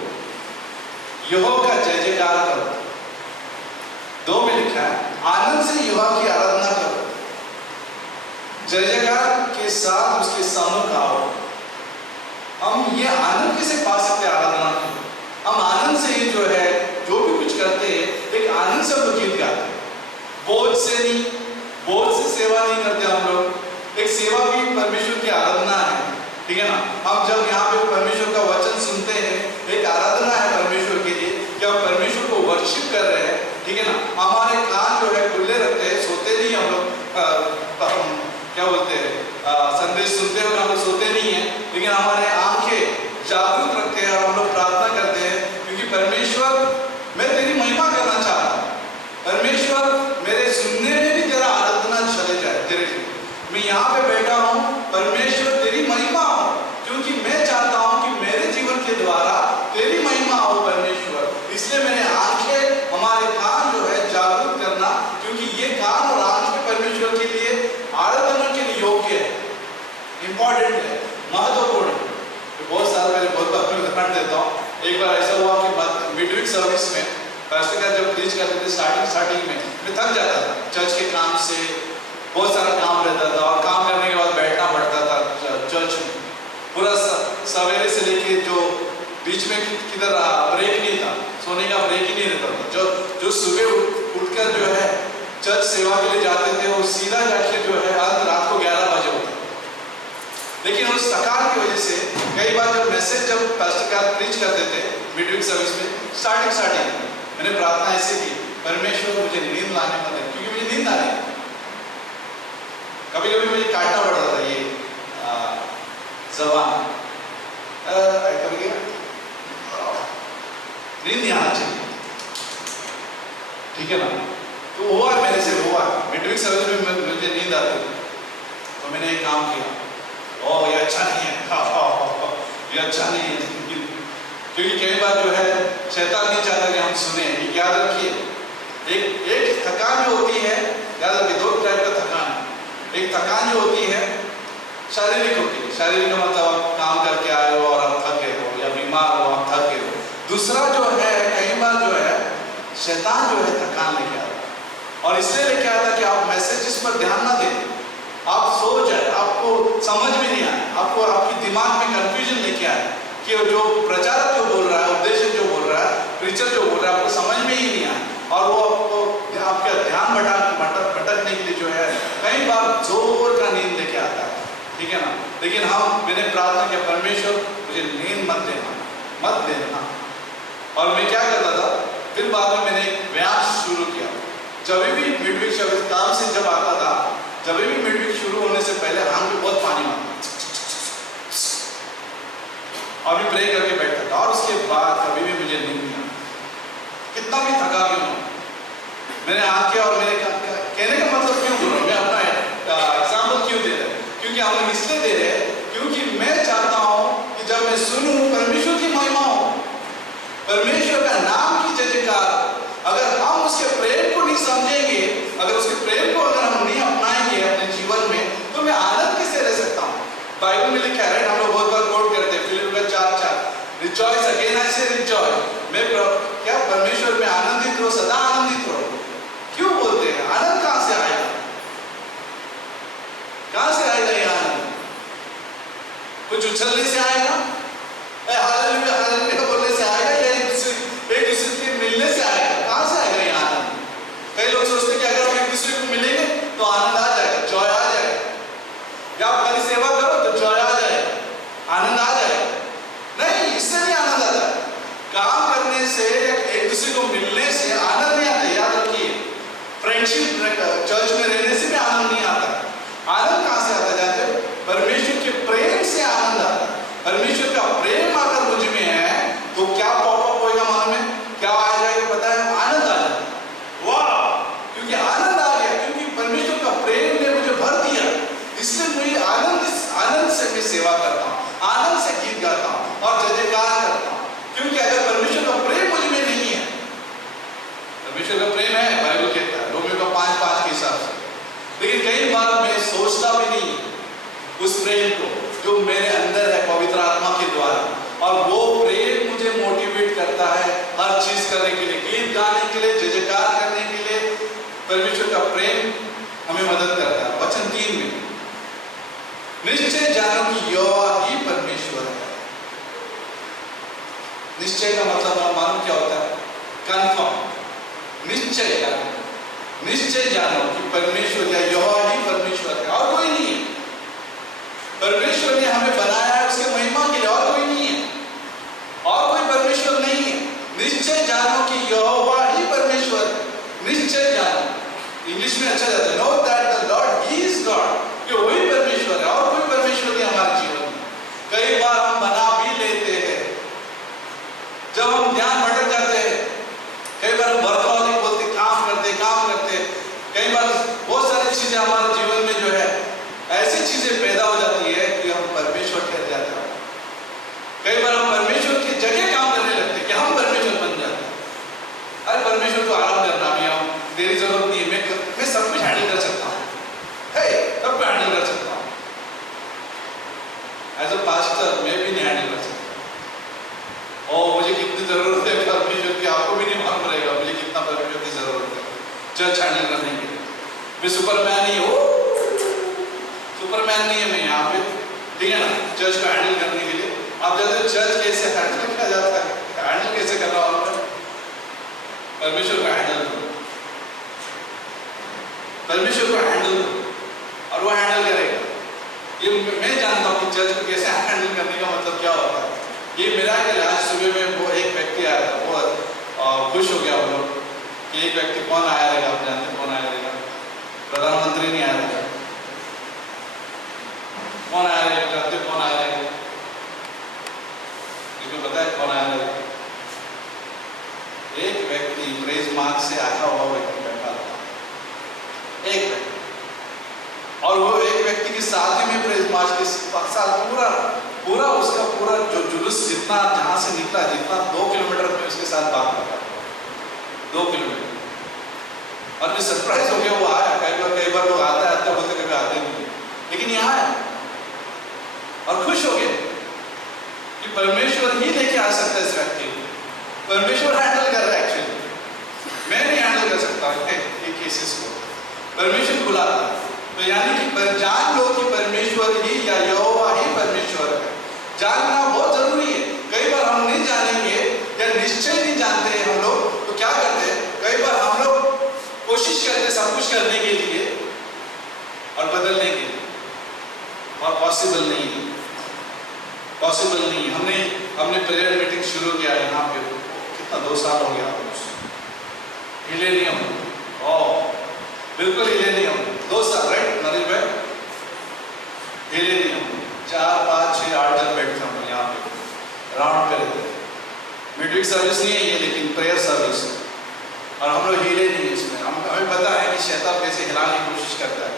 यहोवा का जय जयकार करो। 2 में लिखा है, आनंद से यहोवा की आराधना करो, जय जयकार के साथ उसके सम्मुख आओ। हम ये आनंद कैसे पा सकते हैं आराधना में? हम आनंद से ही जो है जो भी कुछ करते हैं, एक आनंद से हम गीत गाते हैं, बोझ से नहीं, बोझ से सेवा नहीं करते हम लोग। एक सेवा भी परमेश्वर की आराधना है, ठीक है ना। हम जब यहाँ पे परमेश्वर का वचन सुनते हैं, एक आराधना है परमेश्वर के लिए कि हम परमेश्वर को वर्शिप कर रहे हैं, ठीक है ना। हमारे कान जो है खुले रखते हैं, सोते नहीं हम लोग, क्या बोलते हैं, संदेश सुनते हुए हम लोग सोते नहीं है, लेकिन हमारे आंखें जागरूक रखते हैं और हम लोग प्रार्थना करते हैं, क्योंकि परमेश्वर मैं तेरी महिमा करना चाहता हूँ, परमेश्वर मेरे सुनने में भी तेरा आराधना चले जाए तेरे लिए। मैं यहाँ पे बैठा हूँ, परमेश्वर तेरी महिमा हो, क्योंकि मैं चाहता हूँ कि मेरे जीवन के द्वारा तेरी महिमा हो परमेश्वर। इसलिए मैंने आंखें, हमारे कान जो है जागरूक करना, क्योंकि ये कान और आंखें परमेश्वर के लिए आराधना के लिए योग्य है, इंपॉर्टेंट है, महत्वपूर्ण है। बहुत साल पहले बहुत अपने उदाहरण देता हूँ। एक बार ऐसा हुआ कि मिडवीक सर्विस में पास्टर का जब प्रीच करते थे स्टार्टिंग में, मैं थक जाता था चर्च के काम से, बहुत सारा काम रहता था और काम करने के बाद बैठना पड़ता था चर्च में पूरा सवेरे से लेके जो बीच में किधर ब्रेक नहीं था, सोने का ब्रेक ही नहीं रहता था। जो सुबह उठकर जो है चर्च सेवा के लिए जाते थे, वो सीधा जाके जो है रात को 11 बजे होता। लेकिन उस थकान की वजह से कई बार जब पास्टर का प्रीच करते थे मिडवीक सर्विस में, स्टार्टिंग मैंने प्रार्थना ऐसे की, परमेश्वर मुझे नींद लाने मत दे, क्योंकि मुझे नींद आ रही, कभी कभी मुझे काटना पड़ता था, ये जबान करके नींद नहीं आना चाहिए, ठीक है ना। तो हुआ मेरे से, हुआ मिडवीक सर्विस में मुझे नींद आती थी, तो मैंने एक काम किया, ओ ये अच्छा नहीं है, ये अच्छा नहीं है, क्योंकि कई बार जो है शैतान नहीं चाहता कि हम सुने। याद रखिए एक थकान जो होती है, याद रखिए दो टाइप का थकान है। एक थकान जो होती है शारीरिक होती है, शारीरिक का मतलब आप काम करके आए हो और आप थक गए हो, या बीमार हो आप थक गए हो। दूसरा जो है कई बार जो है शैतान जो है थकान लेके आता है, और इसलिए लेके आता है कि आप मैसेजेस पर ध्यान ना दें, आप सो जाए, आपको समझ में नहीं आए, आपको आपके दिमाग में कंफ्यूजन लेके आए कि जो प्रचारक जो बोल रहा है, उपदेशक जो बोल रहा है, प्रीचर जो बोल रहा है, आपको समझ में ही नहीं आए, और वो आपको आपका ध्यान भटकने के लिए जो है कई बार जोर का नींद लेके आता है, ठीक है ना। लेकिन मैंने प्रार्थना किया, परमेश्वर मुझे नींद मत देना। और मैं क्या करता था, फिर बाद में मैंने एक व्यायाम शुरू किया। जब भी मिडवीक सर्विस काम से जब आता था, जब भी मिडवीक शुरू होने से पहले आंख में बहुत पानी मारता और मैं प्रे करके बैठता था, और उसके बाद कभी भी मुझे नींद नहीं आती, कितना भी थका क्यों हो। मैंने आके और मेरे कहने का मतलब क्यों बोल रहा हूँ, मैं अपना एग्जाम्पल क्यों दे रहा हूँ, क्योंकि हम लोग इसलिए दे रहे हैं क्योंकि मैं चाहता हूँ कि जब मैं सुनूं परमेश्वर की महिमा हो, परमेश्वर का नाम की जय जयकार। अगर हम उसके प्रेम को नहीं समझेंगे, अगर उसके प्रेम को अगर हम नहीं अपनाएंगे अपने जीवन में, तो मैं आनंद कैसे रह सकता हूँ। बाइबल में लिखा है, हम लोग बहुत बार कोट करते हैं, फिलिपियर 4:4, रिजॉइस अगेन आई से रिजॉइस। मैं क्या परमेश्वर में आनंदित रहो, सदा आनंदित रहो। क्यों बोलते हैं? आनंद कहां से आएगा? कहां से आएगा ये आनंद? कुछ उछलने से आएगा, हालेलुया हालेलुया बोलने से आएगा, या एक दूसरे के मिलने से आएगा? कहां से आएगा ये आनंद? कई लोग सोचते हैं कि अगर हम एक दूसरे को मिलेंगे तो आनंद आ जाएगा, जॉय आ जाएगा, या आप कभी सेवा करो तो जॉय आ जाएगा, आनंद आ जाएगा। नहीं, इससे नहीं आनंद आता। काम करने से, एक दूसरे को मिलने से आनंद नहीं आता। याद रखिए, फ्रेंडशिप चर्च में रहने से भी आनंद नहीं आता। आनंद कहां से आता जानते हो? परमेश्वर के प्रेम से आनंद आता। परमेश्वर का प्रेम अगर मुझ में है तो क्या पॉपअप होगा मन में, क्या आ जाएगा पता है? आनंद आ जाएगा। वाह, क्योंकि आनंद आ गया, क्योंकि परमेश्वर का प्रेम ने मुझे भर दिया, इसलिए मुझे आनंद से मैं सेवा करता हूँ, आनंद से गीत गाता हूँ और जय जयकार करता हूँ। क्योंकि अगर परमेश्वर का प्रेम मुझ में नहीं है, परमेश्वर का प्रेम है, बाइबल कहता है रोमियो का 5:5 के हिसाब से, लेकिन कई बार मैं सोचता भी नहीं उस प्रेम को जो मेरे अंदर है पवित्र आत्मा के द्वारा, और वो प्रेम मुझे मोटिवेट करता है हर चीज करने के लिए, गीत गाने के लिए, जय जयकार करने के लिए। परमेश्वर का प्रेम हमें मदद करता है। वचन 3 में, निश्चय जानो कि यहोवा ही परमेश्वर है। निश्चय का मतलब मालूम क्या होता है? कन्फर्म। निश्चय जानो कि परमेश्वर या यहोवा ही परमेश्वर है, और कोई नहीं है। परमेश्वर ने हमें बनाया है उसके महिमा के लिए, और कोई नहीं है, और कोई परमेश्वर नहीं है। निश्चय जानो कि यहोवा ही परमेश्वर है। निश्चय जानो, इंग्लिश में अच्छा जाता है, know that the Lord he is God, कि वही परमेश्वर है, और कोई परमेश्वर नहीं हमारे जीवन में। कई बार हम बना भी लेते हैं, जब हम ध्यान भटक जाते हैं, कई बार हम वर्तमान बोलते काम करते, कई बार बहुत सारी चीजें हमारे जीवन में जो है ऐसी चीजें पैदा हो जाती है कि हम परमेश्वर ठहर जाते हैं। कई बार हम परमेश्वर की जगह काम करने लगते हैं कि हम परमेश्वर बन जाते हैं। अरे परमेश्वर को आराम करना भी, हम तेरी जरूरत नहीं है, मैं सब कुछ हैंडल कर सकता हूँ, सब कुछ हैंडल कर सकता हूँ। एज अ पास्टर मैं भी नहीं हैंडल कर सकता। और मुझे कितनी जरूरत है परमेश्वर की, आपको भी नहीं मालूम रहेगा मुझे कितना परमेश्वर की जरूरत है चर्च हैंडल करने के लिए। मैं सुपरमैन नहीं हूँ, सुपरमैन नहीं है मैं यहाँ पे, ठीक है ना, चर्च को हैंडल करने के लिए। आप जानते हो चर्च कैसे हैंडल किया जाता है, हैंडल कैसे करना होता है? परमेश्वर को हैंडल करो, परमेश्वर को हैंडल करो, और वो हैंडल करेगा। ये मैं जानता हूँ कि चर्च को कैसे हैंडल करने का मतलब क्या होता है। ये मेरा ख्याल आज सुबह में वो एक व्यक्ति आया था, वो खुश हो गया वो लोग कि एक व्यक्ति कौन आया रहेगा, आप जानते कौन आया रहेगा? प्रधानमंत्री नहीं आया रहेगा, कौन आया रहेगा? कौन आया रहेगा? आज के साल पूरा पूरा उसका पूरा जो जुलूस जितना जहाँ से निकला, जितना 2 किलोमीटर में उसके साथ बात कर रहा 2 किलोमीटर। और मैं सरप्राइज हो गया, वो आया। कई बार लोग आते बोलते कभी आते नहीं, लेकिन यहाँ आया और खुश हो गए कि परमेश्वर ही लेके आ सकता है इस व्यक्ति को। परमेश्वर हैंडल कर रहा है एक्चुअली, मैं नहीं हैंडल कर सकता ये केसेस को, परमेश्वर बुलाता है। तो यानी कि जान लो कि परमेश्वर ही या यहोवा ही परमेश्वर है। जानना बहुत जरूरी है। कई बार हम नहीं जानेंगे या निश्चय नहीं जानते हम लोग, तो क्या करते हैं, कई बार हम लोग कोशिश करते सब कुछ करने के लिए और बदलने के लिए, और पॉसिबल नहीं है, पॉसिबल नहीं है। हमने प्रेयर मीटिंग शुरू किया यहाँ पे, कितना 2 साल हो गया, हिले नहीं हम, बिल्कुल हिले नहीं हम, 2 साल, राइट नरेश भाई, हिले नहीं हम। 4, 5, 6, 8 जन बैठते हम यहाँ पे राउंड पे रहते हैं। मिडवीक सर्विस नहीं है ये, लेकिन प्रेयर सर्विस है, और हम लोग हिले नहीं इसमें। हमें पता है कि शैतान कैसे हिलाने की कोशिश करता है।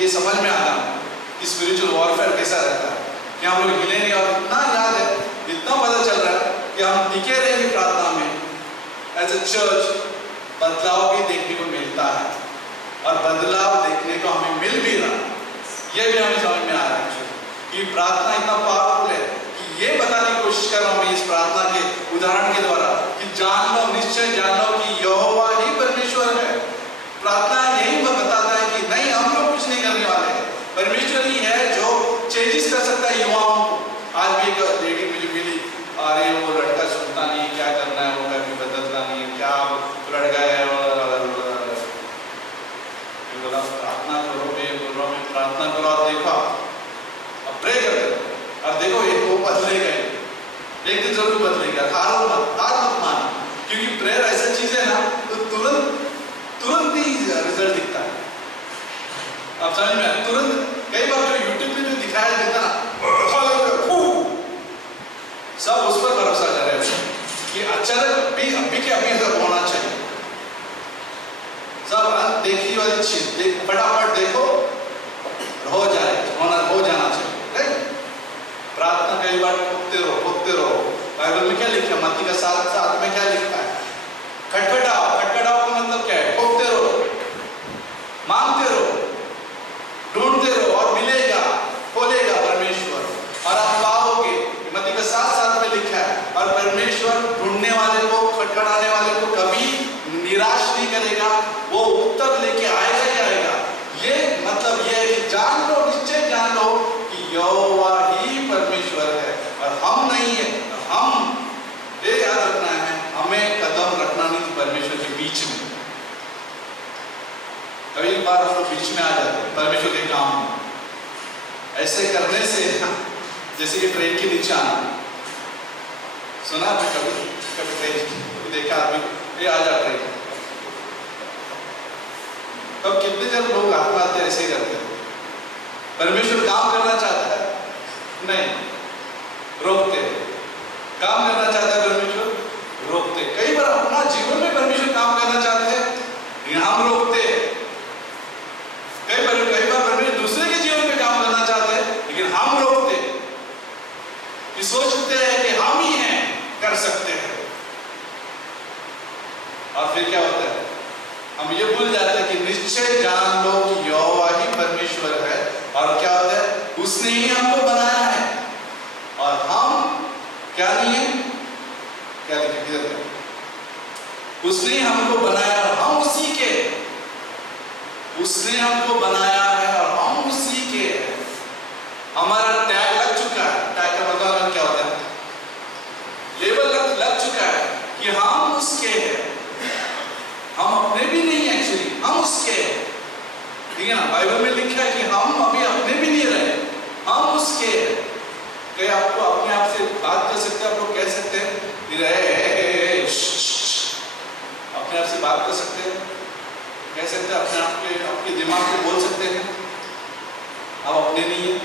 ये समझ में आता है कि स्पिरिचुअल वॉरफेयर कैसा रहता है, कि हम लोग हिले नहीं। और इतना याद है, इतना पता चल रहा है कि हम टिके रहेंगे प्रार्थना में एज ए चर्च, बदलाव भी देखने को मिलता है, और बदलाव देखने को हमें मिल भी रहा है। ये भी हमें समझ में आ रहा है कि प्रार्थना इतना पावरफुल है कि ये बताने की कोशिश कर रहा हूं इस प्रार्थना के उदाहरण के द्वारा कि जान लो, निश्चय जान लो कि यहोवा ही परमेश्वर है। प्रार्थना यही बताता है कि नहीं, हम लोग कुछ नहीं करने वाले हैं, परमेश्वर ही है जो चेंजेस कर सकता है युवाओं को। आज भी एक लेडी मुझे मिली, अरे वो लड़का सुनता नहीं, क्या करना है, वो कभी बदलता नहीं, क्या लड़का है, बोला प्रार्थना करो, मैं प्रार्थना करो, और देखो अब प्रे करते और देखो ये वो बदलेगा, एक दिन जरूर बदलेगा। हार मत मानो, क्योंकि प्रेयर ऐसा चीज है ना, तो तुरंत ही रिजल्ट दिखता है। आप समझ में, तुरंत। कई बार जो यूट्यूब पे जो दिखाया देता ना, सब उस पर भरोसा कर रहे हैं कि अचानक अभी के अभी सब होना चाहिए। सब देखी वाली चीज फटाफट देखो, हो जाना चाहिए, राइट। प्रार्थना कई बार खोदते रहो। बाइबल में क्या लिखा है, मत्ती का 7:7 में क्या लिखा है, खटखटाओ का मतलब क्या है, खोदते रहो, मांगते रहो, ढूंढते रहो और मिलेगा, खोलेगा परमेश्वर, और आप पाओगे। मत्ती का 7:7 में लिखा है, और परमेश्वर ढूंढने वाले को, खटखटाने वाले को कभी निराश नहीं करेगा, वो उत्तर लेके आएगा ही आएगा। ये मतलब ये है कि जान लो, निश्चय जान लो कि यहोवा ही परमेश्वर है और हम नहीं है। हम ये याद रखना है, हमें कदम रखना नहीं परमेश्वर के बीच में। कई बार हम बीच में आ जाते हैं परमेश्वर के काम में। ऐसे करने से जैसे कि ट्रेन के नीचे आना, सुना आपने कभी ट्रेन देखा आदमी, ये आ जा ट्रेन, तब कितने जन लोग आत्महत्या ऐसे करते हैं। परमेश्वर काम करना चाहता है, नहीं, रोकते। काम करना चाहता है परमेश्वर, रोकते। कई बार अपना जीवन में परमेश्वर काम करना चाहते हैं, हम रोकते। कई बार परमेश्वर दूसरे के जीवन में काम करना चाहते हैं, लेकिन हम रोकते, कि सोचते हैं कि हम ही हैं, कर सकते हैं। और फिर क्या होता है, हम ये भूल जाते हैं कि निश्चय जान लो कि यहोवा ही परमेश्वर है। और क्या होता है, उसने ही हमको बनाया है, और हम क्या नहीं है, क्या लिखा है, उसने हमको बनाया और हम उसी के, उसने हमको बनाया है और हम उसी के। हमारा टैग लग चुका है। टैग का मतलब क्या होता है, लेबल लग चुका है कि हम उसके हैं। हम अपने भी नहीं है एक्चुअली, हम उसके हैं, ठीक है ना। बाइबल में लिखा है कि हम अभी अपने भी नहीं रहे, हम उसके हैं। कहीं आपको अपने आप से बात कर सकते हैं, आप लोग कह सकते हैं, अपने आप से बात कर सकते हैं, कह सकते हैं, अपने आप के आपके दिमाग को बोल सकते हैं, आप अपने नहीं है।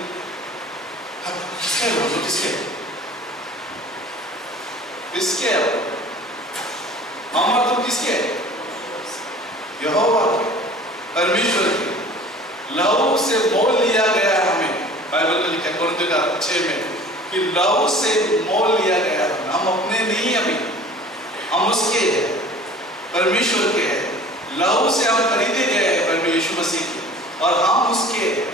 किसके बोलो, किसके किसके हम और तुम किसके, यहोवा के, परमेश्वर के। लहू से मोल लिया गया हमें, बाइबल में का 6 में कि लहू से मोल लिया गया है। हम अपने नहीं अभी, हम उसके हैं, परमेश्वर के हैं। लहू से हम खरीदे गए हैं परमेश्वर यीशु मसीह के, और हम उसके हैं।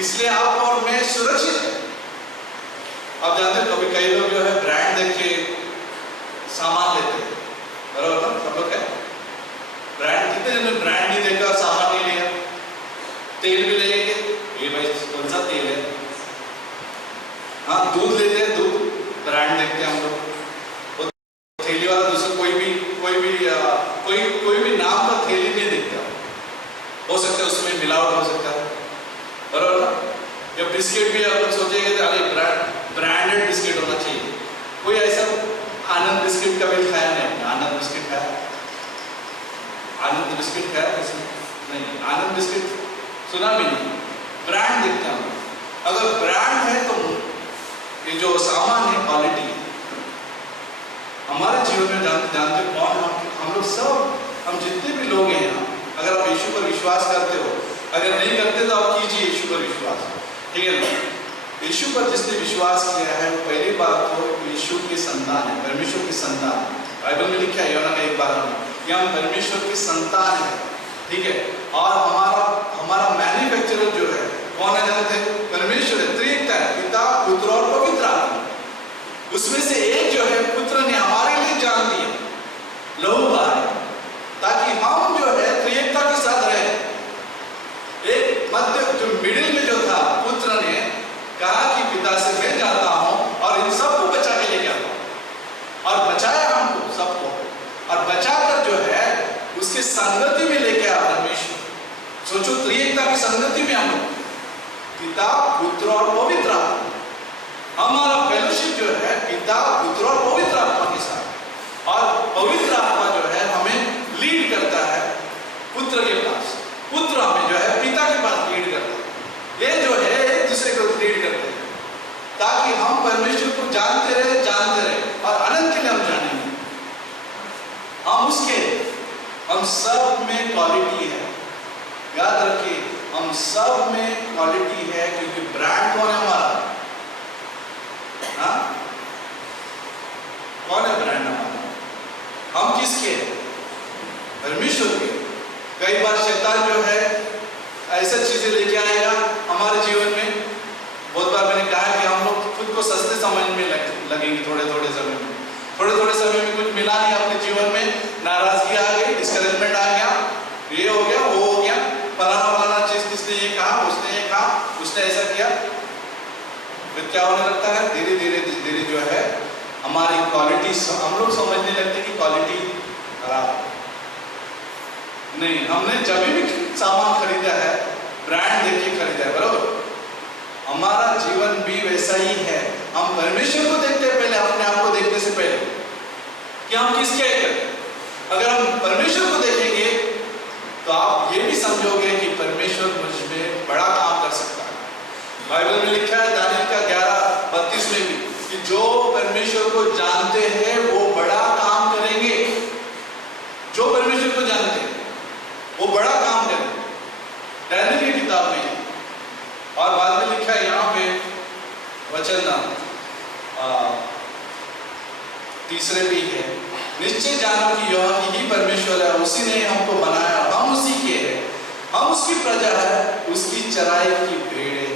इसलिए आप और मैं सुरक्षित है। आप जानते हो कभी कई लोग जो है ब्रांड देख के सामान लेते हैं, बराबर ना? सब लोग है ब्रांड, कितने जन ब्रांड नहीं देखकर सामान नहीं लिया? तेल भी लेंगे, ये भाई कौन सा तेल है? हाँ, दूध लेते हैं, दूध ब्रांड देखते हैं हम लोग। वो थैली वाला दूसरा कोई भी नाम का थैली नहीं देखता। हो सकता है उसमें मिलावट हो सकता है, बराबर ना? या बिस्किट भी आप लोग सोचेंगे तो अरे ब्रांडेड बिस्किट होना चाहिए। कोई ऐसा आनंद बिस्किट कभी खाया नहीं? आनंद बिस्किट खाया? आनंद बिस्किट खाया किसने? नहीं, आनंद बिस्किट सुना भी नहीं। ब्रांड देखते हैं। अगर ब्रांड है तो ये जो सामान है क्वालिटी हमारे जीवन में जानते कौन हम लोग सब, हम जितने भी लोग हैं यहाँ, अगर आप यीशु पर विश्वास करते हो, अगर नहीं करते तो आप कीजिए यीशु पर विश्वास, ठीक है ना? यीशु पर जिसने विश्वास किया है वो पहली बात तो यीशु की संतान है, परमेश्वर की संतान है। बाइबल में लिखा है यूहन्ना 1:12 कि हम परमेश्वर की संतान है, ठीक है? और हमारा मैन्युफैक्चरर जो है कौन है जानते हैं? परमेश्वर है, त्रिएकता है, पिता, पुत्र और पवित्र आत्मा। उसमें से एक जो है पुत्र ने हमारे लिए जान दिया, लहू बहाया, ताकि हम जो है त्रिएकता के साथ रहे। एक मध्य जो मिडिल में जो था, पुत्र ने कहा कि पिता से मैं जाता हूं और इन सबको बचा के लेके आता हूं, और बचाया हमको सबको, और बचाकर जो है उसके संगति में लेके आया परमेश्वर। सोचो, त्रिएकता की संगति में हम लोग, पिता, पुत्र और पवित्र आत्मा। हमारा फेलोशिप जो है पिता, पुत्र और पवित्र आत्मा के साथ, और पवित्र आत्मा जो है हमें लीड करता है पुत्र के पास, पुत्र हमें जो है पिता के पास लीड करता है। ये जो है एक दूसरे को लीड करते हैं, ताकि हम परमेश्वर को जानते रहे और अनंत के लिए हम जानेंगे। हम उसके, हम सब में क्वालिटी है, याद रखिए, हम सब में क्वालिटी है, क्योंकि ब्रांड कौन है हमारा? हाँ, कौन है ब्रांड हमारा? हम किसके? परमेश्वर के। कई बार शैतान जो है ऐसा चीजें लेके आएगा हमारे जीवन में। बहुत बार मैंने कहा कि हम लोग खुद को सस्ते समझने में लगेंगे थोड़े थोड़े समय में कुछ मिला नहीं अपने जीवन में, नाराजगी आ गई, डिस्करेजमेंट आ गया, ये हो गया, वो हो गया, फलाना चीज किसने ये कहा, उसने ये कहा, उसने ऐसा किया। फिर क्या होने लगता है? धीरे धीरे जो है हमारी क्वालिटी, हम लोग समझने लगते कि क्वालिटी खराब नहीं। हमने जब भी सामान खरीदा है ब्रांड देख के खरीदा है, बराबर? हमारा जीवन भी वैसा ही है। हम परमेश्वर को देखते हैं पहले, अपने आप को देखने से पहले कि हम किसके हैं। अगर हम परमेश्वर को देखेंगे तो आप ये भी समझोगे कि परमेश्वर मुझ में बड़ा काम कर सकता है। बाइबल में लिखा है दानियल का 11:32 में भी कि जो परमेश्वर को जानते हैं वो बड़ा काम करेंगे। जो परमेश्वर को जानते हैं वो बड़ा काम करेंगे, दानियल की किताब में। और बाद में लिखा है यहाँ पे वचन 3 भी है, निश्चय जानो कि यह ही परमेश्वर है, उसी ने हमको बनाया, हम उसी के हैं, हम उसकी प्रजा है, उसकी चराई की भेड़ है।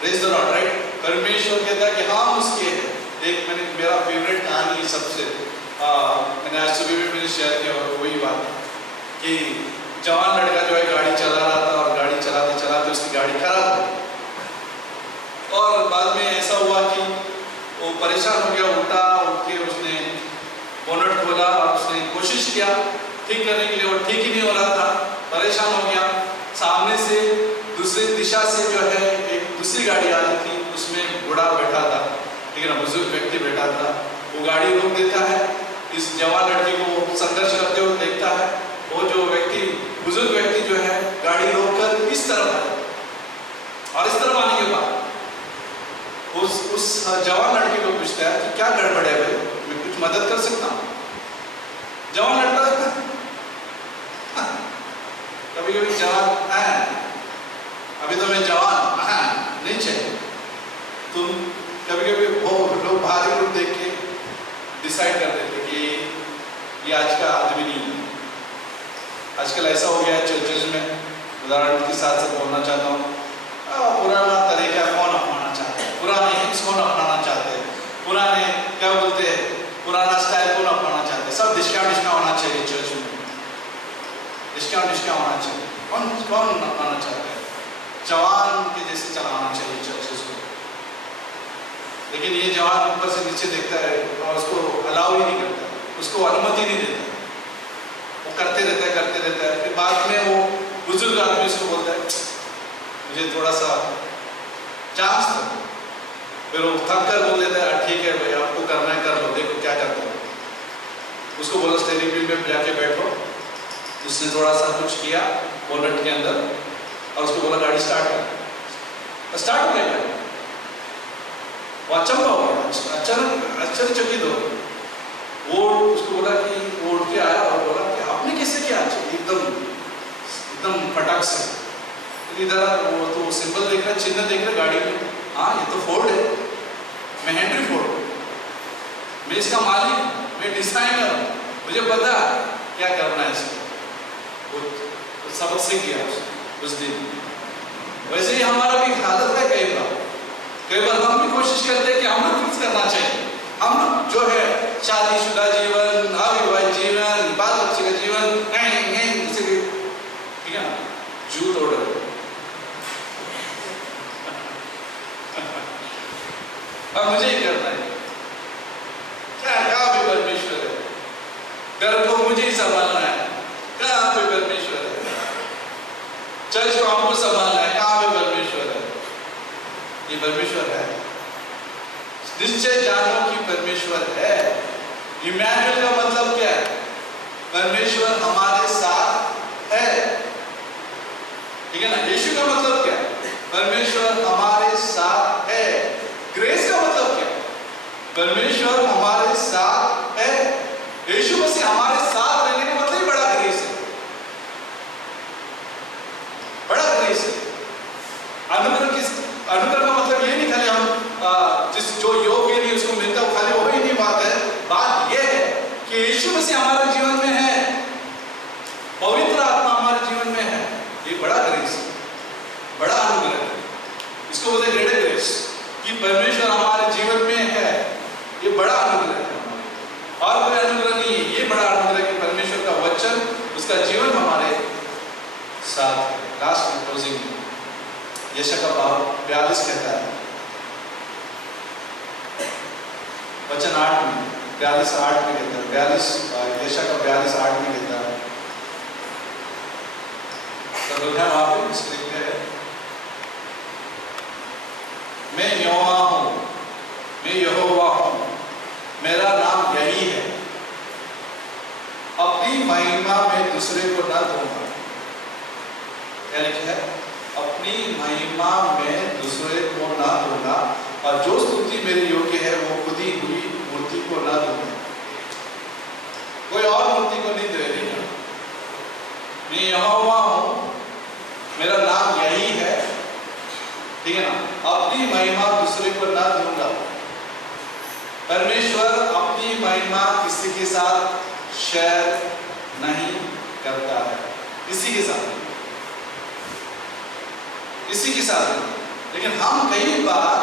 Praise the Lord, right? परमेश्वर कहता है कि हम उसके हैं। एक मेरा फेवरेट कहानी सबसे मैंने आज सुबह भी मैंने शेयर किया, और वही बात कि जवान लड़का जो है गाड़ी चला रहा था, और गाड़ी चलाते चलाते उसकी गाड़ी खराब हो गई, और बाद में ऐसा हुआ कि वो परेशान हो गया, उठ के उसने बोनट खोला और उसने कोशिश किया ठीक करने के लिए, वो ठीक ही नहीं हो रहा था, परेशान हो गया। सामने से दूसरी दिशा से जो है एक दूसरी गाड़ी आ रही थी, उसमें बूढ़ा बैठा था, ठीक है ना, बुजुर्ग व्यक्ति बैठा था। वो गाड़ी रोक देता है, इस जवान लड़के को संघर्ष करते हुए देखता है। वो जो व्यक्ति, बुजुर्ग व्यक्ति जो है, गाड़ी रोककर इस तरफ आया, और इस तरफ आने के बाद उस जवान लड़के को पूछता है कि क्या गड़बड़ है भाई, मैं कुछ मदद कर सकता हूँ? जवान लड़का कभी कभी जवान है, अभी तो मैं जवान नहीं चाहिए, तुम डिसाइड कर देते कि ये आज का आदमी नहीं है। आजकल ऐसा हो गया है चर्चेज में, उदाहरण के साथ से बोलना चाहता हूँ, पुराना तरीका कौन अपनाना चाहते हैं, पुराने हिम्स कौन अपनाना चाहते हैं, पुराने क्या बोलते हैं, पुराना स्टाइल कौन अपनाना चाहते हैं। सब डिस्काउंट होना चाहिए चर्च में, डिस्काउंट होना चाहिए। कौन कौन अपनाना चाहते हैं, जवान के जैसे चलाना चाहिए चर्चेस को। लेकिन ये जवान ऊपर से नीचे देखता है और उसको अलाउ ही नहीं करता, उसको अनुमति नहीं देता, वो करते रहता है। फिर बाद में वो बुजुर्ग आदमी उसको बोलता है मुझे थोड़ा सा चांस दो, फिर वो थक कर बोल देता है ठीक है भाई आपको करना है कर लो, देखो क्या करता है। उसको बोला स्टीयरिंग व्हील में जाके बैठो, उसने थोड़ा सा कुछ किया बोनट के अंदर और उसको बोला गाड़ी स्टार्ट हो गया। वो अचंभा हो गया, अचानक आश्चर्यचकित हो गया। वो उसको बोला कि वो उठ के आया और बोला कि आपने कैसे किया, एकदम फटाक से। इधर वो तो सिंबल देख रहा, चिन्ह देख रहा गाड़ी में, हाँ ये तो फोर्ड है, मैं हेनरी फोर्ड, मैं इसका मालिक, मैं डिजाइनर, मुझे पता क्या करना है इसको। वो सबक सीख गया उस दिन। वैसे ही हमारा भी हालत है, कई बार हम भी कोशिश करते हैं कि हम लोग फिक्स करना चाहिए, हम लोग जो है शादीशुदा जीवन, अविवाहित जीवन, बाल बच्चे का जीवन, ठीक है ना, जूत ऑर्डर अब मुझे ही करना है, क्या भी परमेश्वर है, घर को मुझे ही संभालना है, कहाँ पे परमेश्वर है, चर्च को हमको संभालना है, कहाँ पे परमेश्वर है। ये परमेश्वर है, निश्चय जानो कि परमेश्वर है। इमैनुएल का मतलब क्या है, परमेश्वर हमारे साथ है, ठीक है ना। यीशु का मतलब क्या है, परमेश्वर हमारे साथ है। ग्रेस का मतलब क्या है, परमेश्वर हमारे साथ है। यीशु मसीह हमारे साथ रहने का मतलब ही बड़ा ग्रेस है, बड़ा ग्रेस है। अनुग्रह का मतलब ये नहीं खाली हम जो योग्य नहीं उसको मिलता है, खाली वही नहीं बात है। बात यह है कि यीशु मसीह हमारे जीवन में है, पवित्र आत्मा हमारे जीवन में है। ये बड़ा ग्रेस है, बड़ा अनुग्रह है, इसको बोलते हैं ग्रेटर ग्रेस, कि परमेश्वर हमारे जीवन में है। ये बड़ा अनुग्रह है, और कोई अनुग्रह नहीं है, ये बड़ा अनुग्रह कि परमेश्वर का वचन, उसका जीवन हमारे साथ है। लास्ट में क्लोजिंग में यशायाह का 42 कहता है, वचन 8 में 42:8 में कहता है, यशायाह का 42:8 में कहता है, तो है वहां पे स्क्रीन पे है, मैं यहोवा हूं, मैं यहोवा हूं, मेरा नाम यही है, अपनी महिमा में दूसरे को न दूंगा। क्या लिखा है, अपनी महिमा में दूसरे को न दूंगा, और जो स्तुति मेरे योग्य है वो खुद ही हुई मूर्ति को न दूंगा। कोई और मूर्ति को नहीं दे देगा। मैं यहोवा हूं, मेरा नाम यही है, ठीक है ना। अपनी महिमा दूसरे को न दूंगा। परमेश्वर अपनी महिमा किसी के साथ शेयर नहीं करता है, किसी के साथ नहीं। लेकिन हम कई बार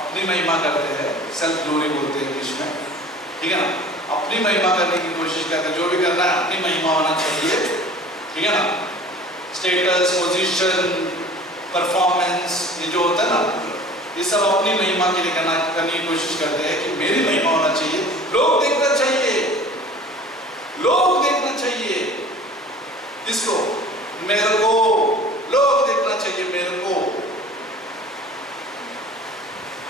अपनी महिमा करते हैं, सेल्फ ग्लोरी बोलते हैं इंग्लिश में, ठीक है ना। अपनी महिमा करने की कोशिश करते हैं, जो भी करना है अपनी महिमा होना चाहिए, ठीक है ना। स्टेटस, पोजीशन, परफॉर्मेंस, ये जो होता है ना, ये सब अपनी महिमा के लिए करने की कोशिश करते हैं कि मेरी महिमा होना चाहिए, लोग देखना चाहिए, लोग देखना चाहिए, किसको, मेरे को, लोग देखना चाहिए मेरे को।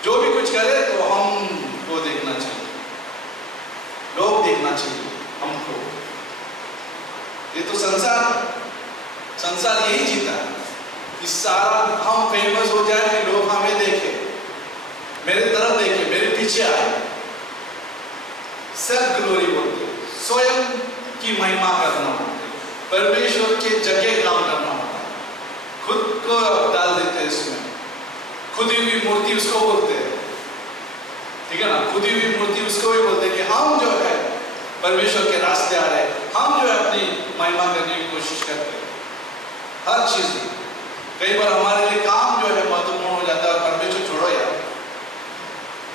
जो भी कुछ करे तो हमको देखना चाहिए, लोग देखना चाहिए हमको। ये तो संसार यही जीता है कि सारा हम फेमस हो जाए कि लोग हमें देखें, मेरे तरफ देखें, मेरे पीछे आए। सेल्फ ग्लोरी बोलते, स्वयं की महिमा करना होता है, परमेश्वर के जगह काम करना होता है, खुद को डाल देते हैं इसमें, खुद ही भी मूर्ति उसको बोलते हैं, ठीक है ना, खुदी हुई मूर्ति उसको भी बोलते हैं कि हम जो है परमेश्वर के रास्ते आ रहे, हम जो है अपनी महिमा करने की कोशिश करते हैं। हर चीज कई बार हमारे लिए काम जो है महत्वपूर्ण हो जाता है, और परमेश्वर छोड़ो यार,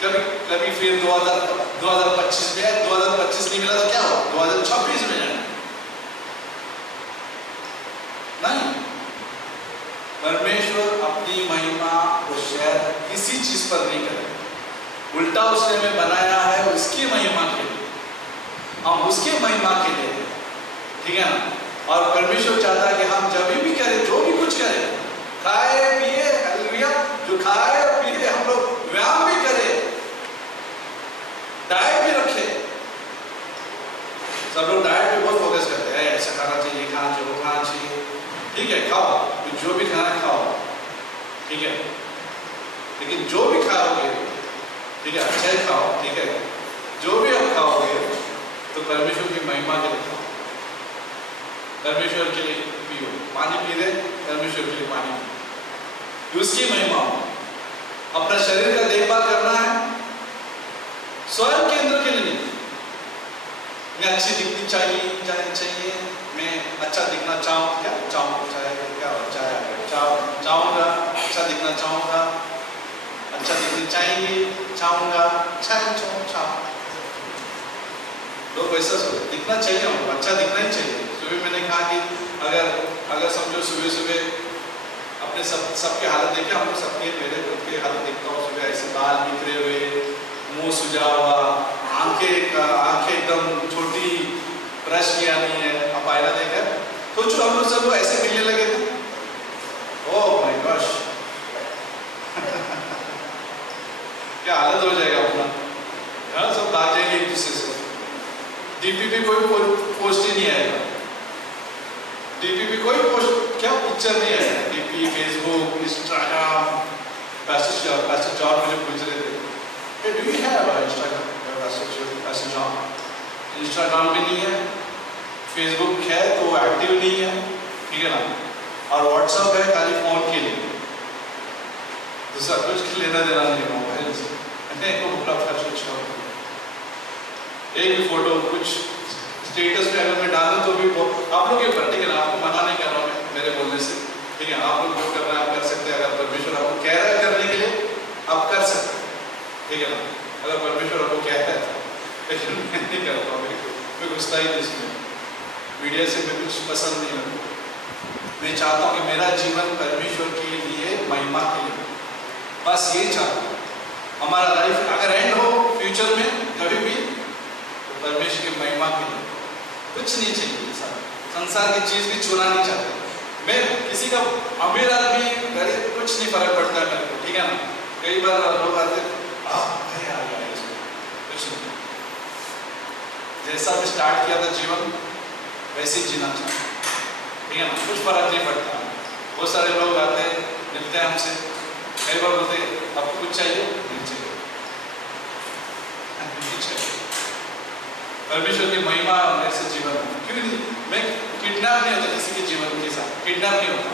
कभी कभी फिर 2025 में 2025 नहीं मिला तो क्या हो, 2026 में जाना नहीं। परमेश्वर अपनी महिमा को शायद किसी चीज पर नहीं करे, उल्टा उसने हमें बनाया है उसकी महिमा के लिए, हम उसके महिमा के लिए, ठीक है ना। और परमेश्वर चाहता है कि हम जब भी करें, जो भी कुछ करें, खाए पिए, हालेलुया, जो खाए और पिए, हम लोग व्यायाम भी करें, डाइट भी रखे। सब लोग डाइट पे बहुत फोकस करते हैं, ऐसा खाना चाहिए, खाना चाहिए, वो खाना चाहिए, ठीक है, खाओ जो भी खाना खाओ, ठीक है, लेकिन जो भी खाओगे, ठीक है, अच्छा ही खाओ, ठीक है, जो भी आप खाओगे तो परमेश्वर की महिमा के लिए खाओ, परमेश्वर के लिए पियो, पानी पी रहे परमेश्वर के लिए पानी पियो, उसकी महिमा हो। अपना शरीर का देखभाल करना है, स्वयं केंद्र के लिए नहीं, मैं अच्छी दिखनी चाहिए, मैं अच्छा दिखना चाहूँ, क्या चाहूँ, चाहूँगा, अच्छा दिखना चाहूँगा, अच्छा दिखनी चाहूँगा, लोग वैसा दिखना चाहिए, हमको अच्छा दिखना ही चाहिए। सुबह मैंने कहा कि अगर समझो सुबह अपने सबके हालत देखे, हम लोग सबके मेरे खुद के हालत देखता हूँ, सुबह ऐसे बाल बिखरे हुए, मुंह सुजा हुआ, आंखें एकदम छोटी, ब्रश किया नहीं है, आप आईना देखा, सोचो हम लोग सब ऐसे मिलने लगे थे, ओह माय गॉश क्या हालत हो जाएगा अपना, हाँ, सब भाग जाएंगे एक दूसरे से। डीपी पे कोई पोस्ट ही नहीं आएगा, डीपी पे कोई पोस्ट, क्या पिक्चर नहीं आएगा, DP, Facebook, Instagram. Pastor John मुझे पूछ रहे थे, do you have Instagram? Pastor John, Instagram भी नहीं है, फेसबुक है तो एक्टिव नहीं है, ठीक है ना, और व्हाट्सएप है खाली फोन के लिए, दूसरा कुछ लेना देना नहीं मोबाइल से, को बुरा फर्स्ट एक भी फोटो कुछ स्टेटस पे अगर मैं डालूं तो भी आप लोग के ऊपर, ठीक है ना, आपको मना नहीं कर रहा हूँ मेरे बोलने से, ठीक है, आप लोग जो करना है आप कर सकते हैं, अगर परमेश्वर आपको कह रहा है करने के लिए आप कर सकते हैं, ठीक है ना, अगर परमेश्वर आपको कहता है, लेकिन मैं नहीं करता हूँ, मैं घुसता ही इसमें, मीडिया से मैं कुछ पसंद नहीं लगता। मैं चाहता हूँ कि मेरा जीवन परमेश्वर के लिए महिमा के लिए, बस ये चाहता हूँ। हमारा लाइफ अगर एंड हो फ्यूचर में कभी भी, तो परमेश्वर की महिमा के लिए, कुछ नहीं चाहिए, संसार की चीज भी चुना नहीं चाहते। मैं किसी का अमीर आदमी गरीब कुछ नहीं फर्क पड़ता है मेरे को, ठीक है ना। कई बार लोग आते कुछ नहीं, जैसा भी स्टार्ट किया था जीवन वैसे ही जीना चाहिए, ठीक है ना, कुछ फर्क नहीं पड़ता। बहुत सारे लोग आते हैं, मिलते हैं हमसे, कई बार बोलते हैं आपको कुछ चाहिए, नहीं चाहिए, नहीं चाहिए। परमेश्वर की महिमा मेरे से जीवन, क्यों नहीं, मैं किडनैप नहीं होता किसी के जीवन के साथ, किडनैप नहीं होता,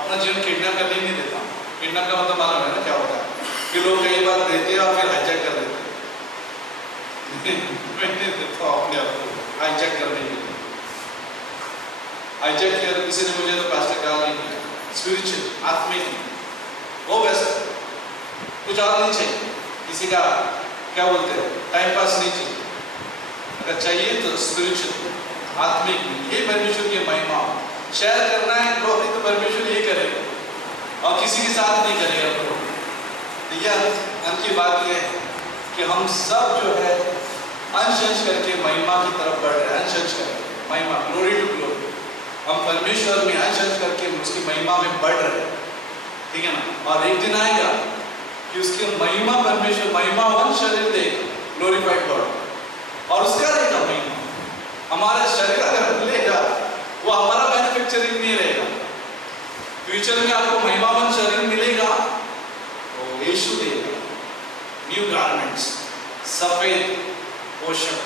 अपना जीवन किडनैप करने नहीं देता। किडनैप का मतलब मालूम है ना क्या होता है, कि लोग कई बार देते हैं और फिर हाईजैक कर देते हैं। मैं नहीं देता अपने आप को हाईजैक करने के लिए, हाईजैक किया किसी ने मुझे तो पास्टर कहा नहीं किया, स्पिरिचुअल आत्मिक वो वैसा कुछ और नहीं चाहिए, किसी का क्या बोलते हैं टाइम पास नहीं चाहिए, अगर चाहिए तो स्पिरिचुअल आत्मिक, ये परमेश्वर की महिमा शेयर करना है लोग, तो परमेश्वर ये करेगा और किसी के साथ नहीं करेगा लोग। तो यह अंत की बात यह है कि हम सब जो है अंश अंश करके महिमा की तरफ बढ़ रहे हैं, अंश अंश करके महिमा, ग्लोरी टू ग्लोरी, हम परमेश्वर में अंश अंश करके उसकी महिमा में बढ़ रहे हैं, ठीक है ना। और एक दिन आएगा कि उसकी महिमा, परमेश्वर महिमावान शरीर देगा, ग्लोरीफाइड गॉड, और उसका रहेगा महिमा। हमारा शरीर अगर मिलेगा वो हमारा मैन्युफैक्चरिंग नहीं रहेगा, फ्यूचर में आपको महिमावान शरीर मिलेगा, तो यीशु देगा न्यू गारमेंट्स, सफेद पोशाक,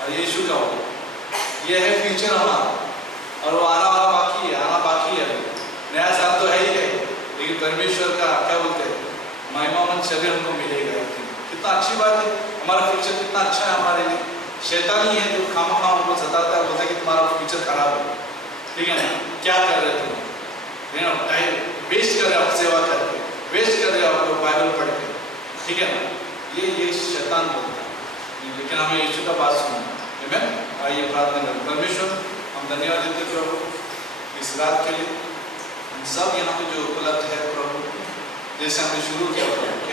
और यीशु का होगा। यह है फ्यूचर हमारा, और वो आना बाकी है, आना बाकी है, नया साल तो है ही है, लेकिन परमेश्वर का क्या बोलते हैं महिमावान शरीर हमको मिलेगा। कितना अच्छी बात है, हमारा फ्यूचर कितना अच्छा है हमारे लिए। शैतान ही है जो खामखा उनको सताता है, बोलता है कि तुम्हारा फ्यूचर खराब है, ठीक है ना, क्या कर रहे तुम, टाइम वेस्ट कर रहे हो आप सेवा करके, वेस्ट कर रहे हो आप लोग बाइबल पढ़ के, ठीक है ना, ये शैतान बोलता है। लेकिन हमें यीशु का बात सुनना है। आइए प्रार्थना करें। परमेश्वर, हम धन्यवाद देते प्रभु इस रात के लिए, हम सब यहाँ पे जो उपलब्ध है प्रभु, जैसे हमने शुरू किया प्रभु कि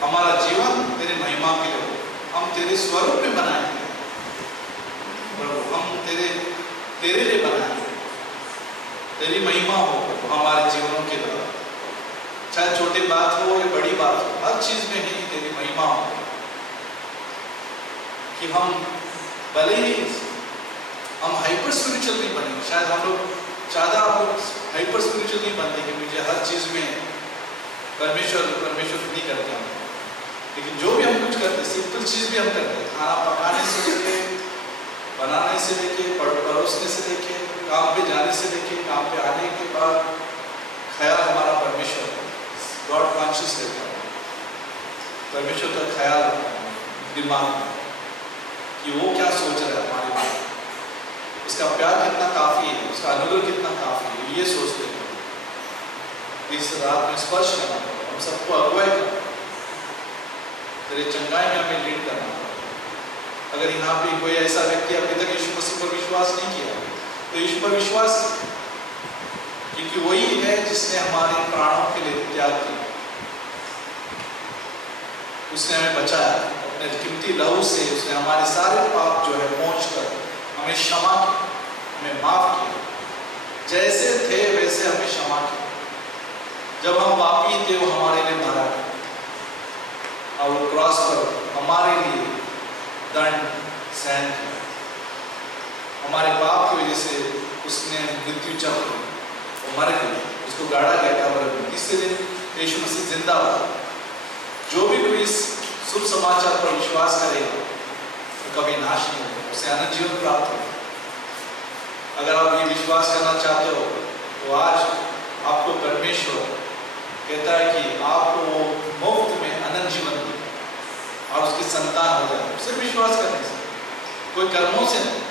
हमारा जीवन तेरे महिमा के लिए हो, हम तेरे स्वरूप में बनाए हैं प्रभु, हम तेरे लिए बनाए हैं, तेरी महिमा हो प्रभु हमारे जीवनों के द्वारा, चाहे छोटी बात हो या बड़ी बात हो, हर चीज में ही तेरी महिमा हो, कि हम भले ही हम हाइपर स्पिरिचुअल नहीं बने, शायद हम लोग ज़्यादा हाइपर स्पिरिचुअल नहीं बनते कि मुझे हर चीज़ में परमेश्वर नहीं करते हम, लेकिन जो भी हम कुछ करते सिंपल चीज़ भी हम करते, खाना पकाने से लेके, बनाने से लेके, परोसने से लेके, काम पे जाने से लेके, काम पे आने के बाद ख्याल हमारा परमेश्वर गॉड कॉन्शियस रहता है, परमेश्वर का ख्याल दिमाग में कि वो क्या सोच रहा है हमारे बारे में, उसका प्यार कितना काफ़ी है, उसका अनुग्रह कितना काफ़ी है, ये सोचते हैं। इस रात में स्पर्श करना पड़ेगा, हम सबको अगुवाई करना, तेरे चंगाई में हमें लीड करना पड़ेगा। अगर यहाँ पे कोई ऐसा व्यक्ति अभी तक यीशु मसीह पर विश्वास नहीं किया तो यीशु पर विश्वास, क्योंकि वही है जिसने हमारे प्राणों के लिए त्याग किया, उसने हमें बचाया अपने कीमती लहू से, उसने हमारे सारे पाप जो है पहुँच कर हमें क्षमा किया, हमें माफ किया, जैसे थे वैसे हमें क्षमा किया। जब हम पापी थे वो हमारे लिए मरा और वो क्रॉस पर हमारे लिए दंड सहन किया, हमारे पाप की वजह से उसने मृत्यु चक्र वो मर गई, उसको गाड़ा गया कब्र में। तीसरे दिन यीशु मसीह जिंदा हुआ। जो भी कोई इस शुभ समाचार पर विश्वास करेगा तो कभी नाश नहीं होगा, उसे अनंत जीवन प्राप्त होगा। अगर आप ये विश्वास करना चाहते हो तो आज आपको परमेश्वर कहता है कि आपको वो मुफ्त में अनंत जीवन दे और उसकी संतान हो जाए, सिर्फ विश्वास करने से, कोई कर्मों से नहीं,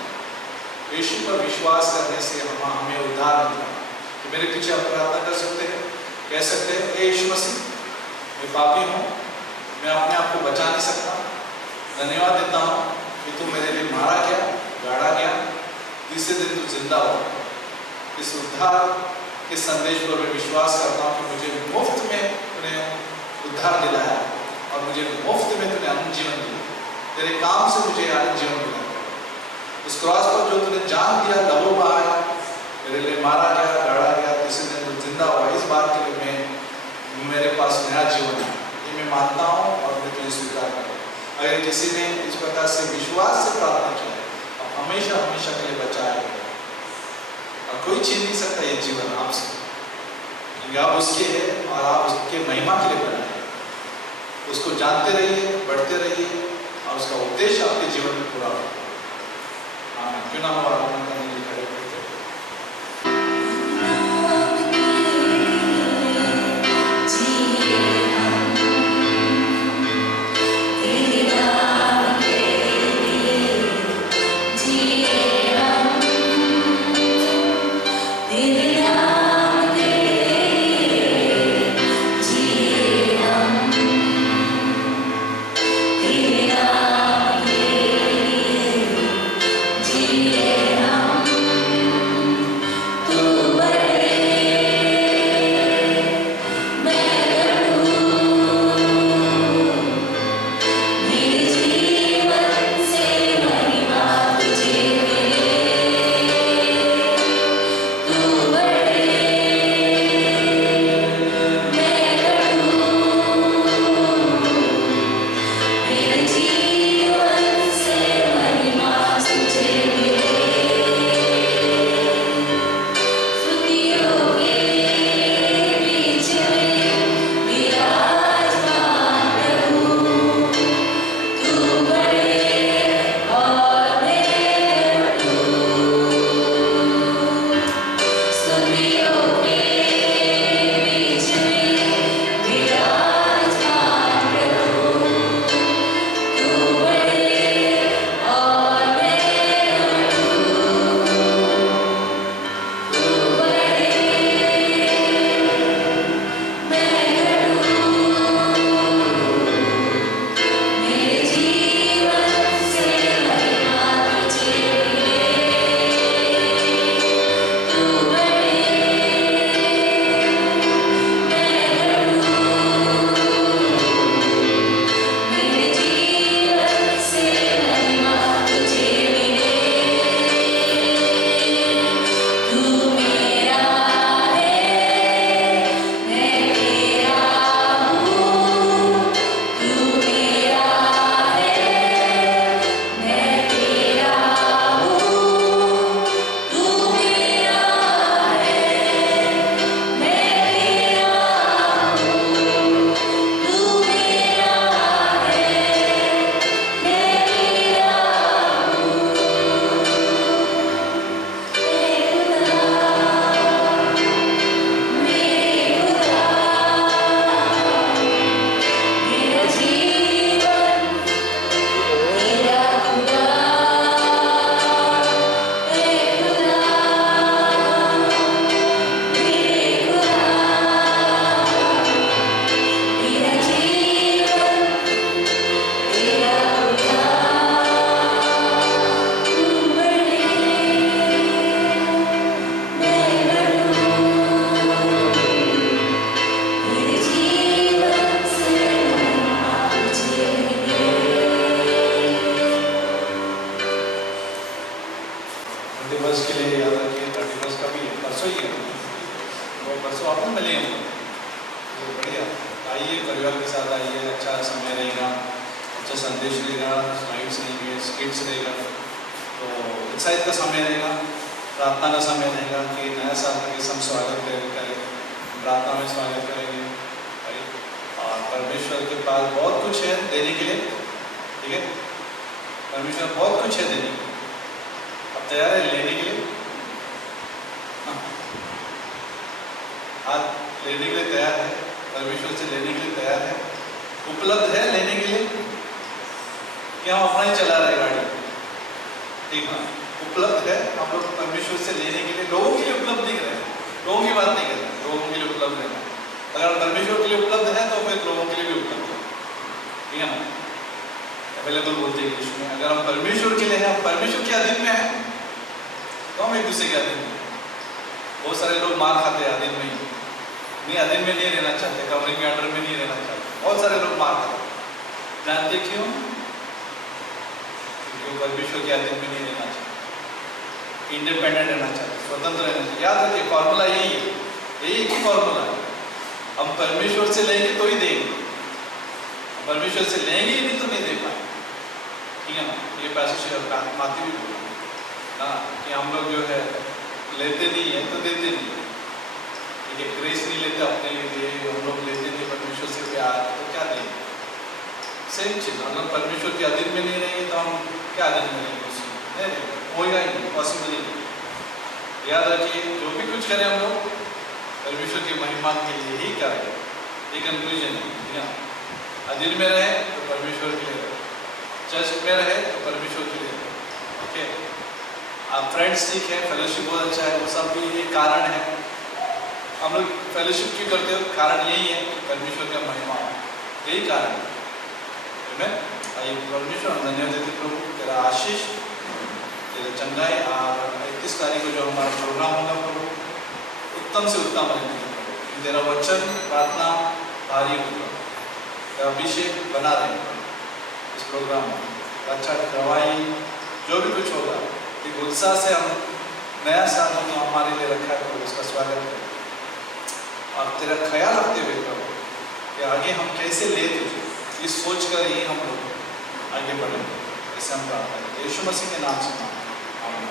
यीशु पर विश्वास करने से हमें उद्धार मिलता है। तो मेरे पीछे आप प्रार्थना कर सकते हैं, कह सकते हैं, हे यीशु मसीह, मैं पापी हूँ, मैं अपने आप को बचा नहीं सकता, धन्यवाद देता हूँ कि तू मेरे लिए मारा गया, गाड़ा गया, तीसरे दिन तू जिंदा हो। इस उद्धार के संदेश पर मैं विश्वास करता हूँ कि मुझे मुफ्त में तूने उद्धार दिलाया और मुझे मुफ्त में तूने अनंत जीवन दिया, तेरे काम से मुझे अनंत जीवन मिला। उस क्रॉस पर जो तूने जान दिया, लहू बहाया, मेरे लिए मारा गया, गाड़ा गया, तीसरे दिन तू जिंदा हुआ, इस बात के लिए मेरे पास नया जीवन है, ये मैं मानता हूँ और मैं तुझे स्वीकार करता हूँ। अगर किसी ने इस प्रकार से विश्वास से प्रार्थना किया अब हमेशा हमेशा के लिए बचाया गया और कोई छीन नहीं सकता ये जीवन आपसे, क्योंकि आप उसके हैं और आप उसके महिमा के लिए बनाए। उसको जानते रहिए, बढ़ते रहिए और उसका उद्देश्य आपके जीवन में पूरा हो। आमीन। क्यों ना हम आराधना करने के लिए खड़े होते हैं। Yeah. समय रहेगा, अच्छा संदेश रहेगा, स्लाइड्स रहेंगे, स्किट्स रहेगा, तो उत्साहित का समय रहेगा, प्रार्थना का समय रहेगा कि नया साल का कैसे हम स्वागत करेंगे, प्रार्थना में स्वागत करेंगे, राइट। और परमेश्वर के पास बहुत कुछ है देने के लिए, ठीक है, परमेश्वर बहुत कुछ है देने के लिए। अब तैयार है लेने के लिए? हाँ, आज लेने के लिए तैयार है, परमेश्वर से लेने के लिए तैयार है, उपलब्ध है लेने के लिए, कि हम अपना ही चला रहे गाड़ी? ठीक है, उपलब्ध है, हम लोग परमेश्वर से लेने के लिए, लोगों के लिए उपलब्ध नहीं कर रहे, लोगों की बात नहीं कर रहे, लोगों के लिए उपलब्ध है। अगर परमेश्वर के लिए उपलब्ध है तो फिर लोगों के लिए भी उपलब्ध है, ठीक है ना? अवेलेबल बोलते हैं इंग्लिश में। अगर हम परमेश्वर के लिए हैं, हम परमेश्वर के अधीन में हैं, तो हम एक दूसरे के अधीन में। बहुत सारे लोग मार खाते हैं अधीन में ही, नहीं अधीन में नहीं रहना चाहते, कवरिंग के अंडर में नहीं रहना चाहते, बहुत सारे लोग मार खाते हैं। जानते क्यों? क्योंकि परमेश्वर के अधीन में नहीं रहना चाहते, इंडिपेंडेंट रहना चाहते, स्वतंत्र रहना चाहते। याद रखिए फॉर्मूला यही है, यही एक ही फॉर्मूला है। हम परमेश्वर से लेंगे तो ही देंगे, परमेश्वर से लेंगे ही नहीं तो नहीं दे पाएंगे, ठीक है ना? ये पैसेज माती भी बोला ना कि हम लोग जो है लेते नहीं है तो देते नहीं है, ठीक है? ग्रेस नहीं लेते अपने लिए, हम लोग लेते नहीं परमेश्वर से प्यार, तो क्या देंगे? सेम चीज, अगर परमेश्वर के अधीन में नहीं रहेंगे तो हम क्या अधीन में रहेंगे? नहीं होगा ही नहीं, पॉसिबल ही नहीं। याद रखिए जो भी कुछ करें हम लोग परमेश्वर की महिमा के लिए ही करें, ये कंक्लूजन है। अधीन में रहे तो परमेश्वर के लिए रहे, चर्च में रहे तो परमेश्वर के लिए रहे, ओके? आप फ्रेंड्स ठीक है, फेलोशिप बहुत अच्छा है, वो सब भी ये कारण है। हम लोग फेलोशिप क्यों करते हो? कारण यही है कि परमेश्वर का महिमा, यही कारण है। आइए परमेश्वर हम धन्यवाद देते प्रभु, तेरा आशीष, तेरा चंगाई, और 31 तारीख को जो हमारा प्रोग्राम होगा प्रभु उत्तम से उत्तम है, तेरा वचन प्रार्थना भारी होगा, तेरा अभिषेक बना रहेगा इस प्रोग्राम में, अच्छा गवाही जो भी कुछ होगा एक उत्साह से हम नया साल जो हमारे लिए रखा है प्रभु उसका स्वागत करें, और तेरा ख्याल रखते हुए प्रभु कि आगे हम कैसे ले तुझे, ये सोच कर ही हम लोग आगे बढ़ेंगे। ऐसे हम प्रार्थना करते हैं यीशु मसीह के नाम से। आमीन।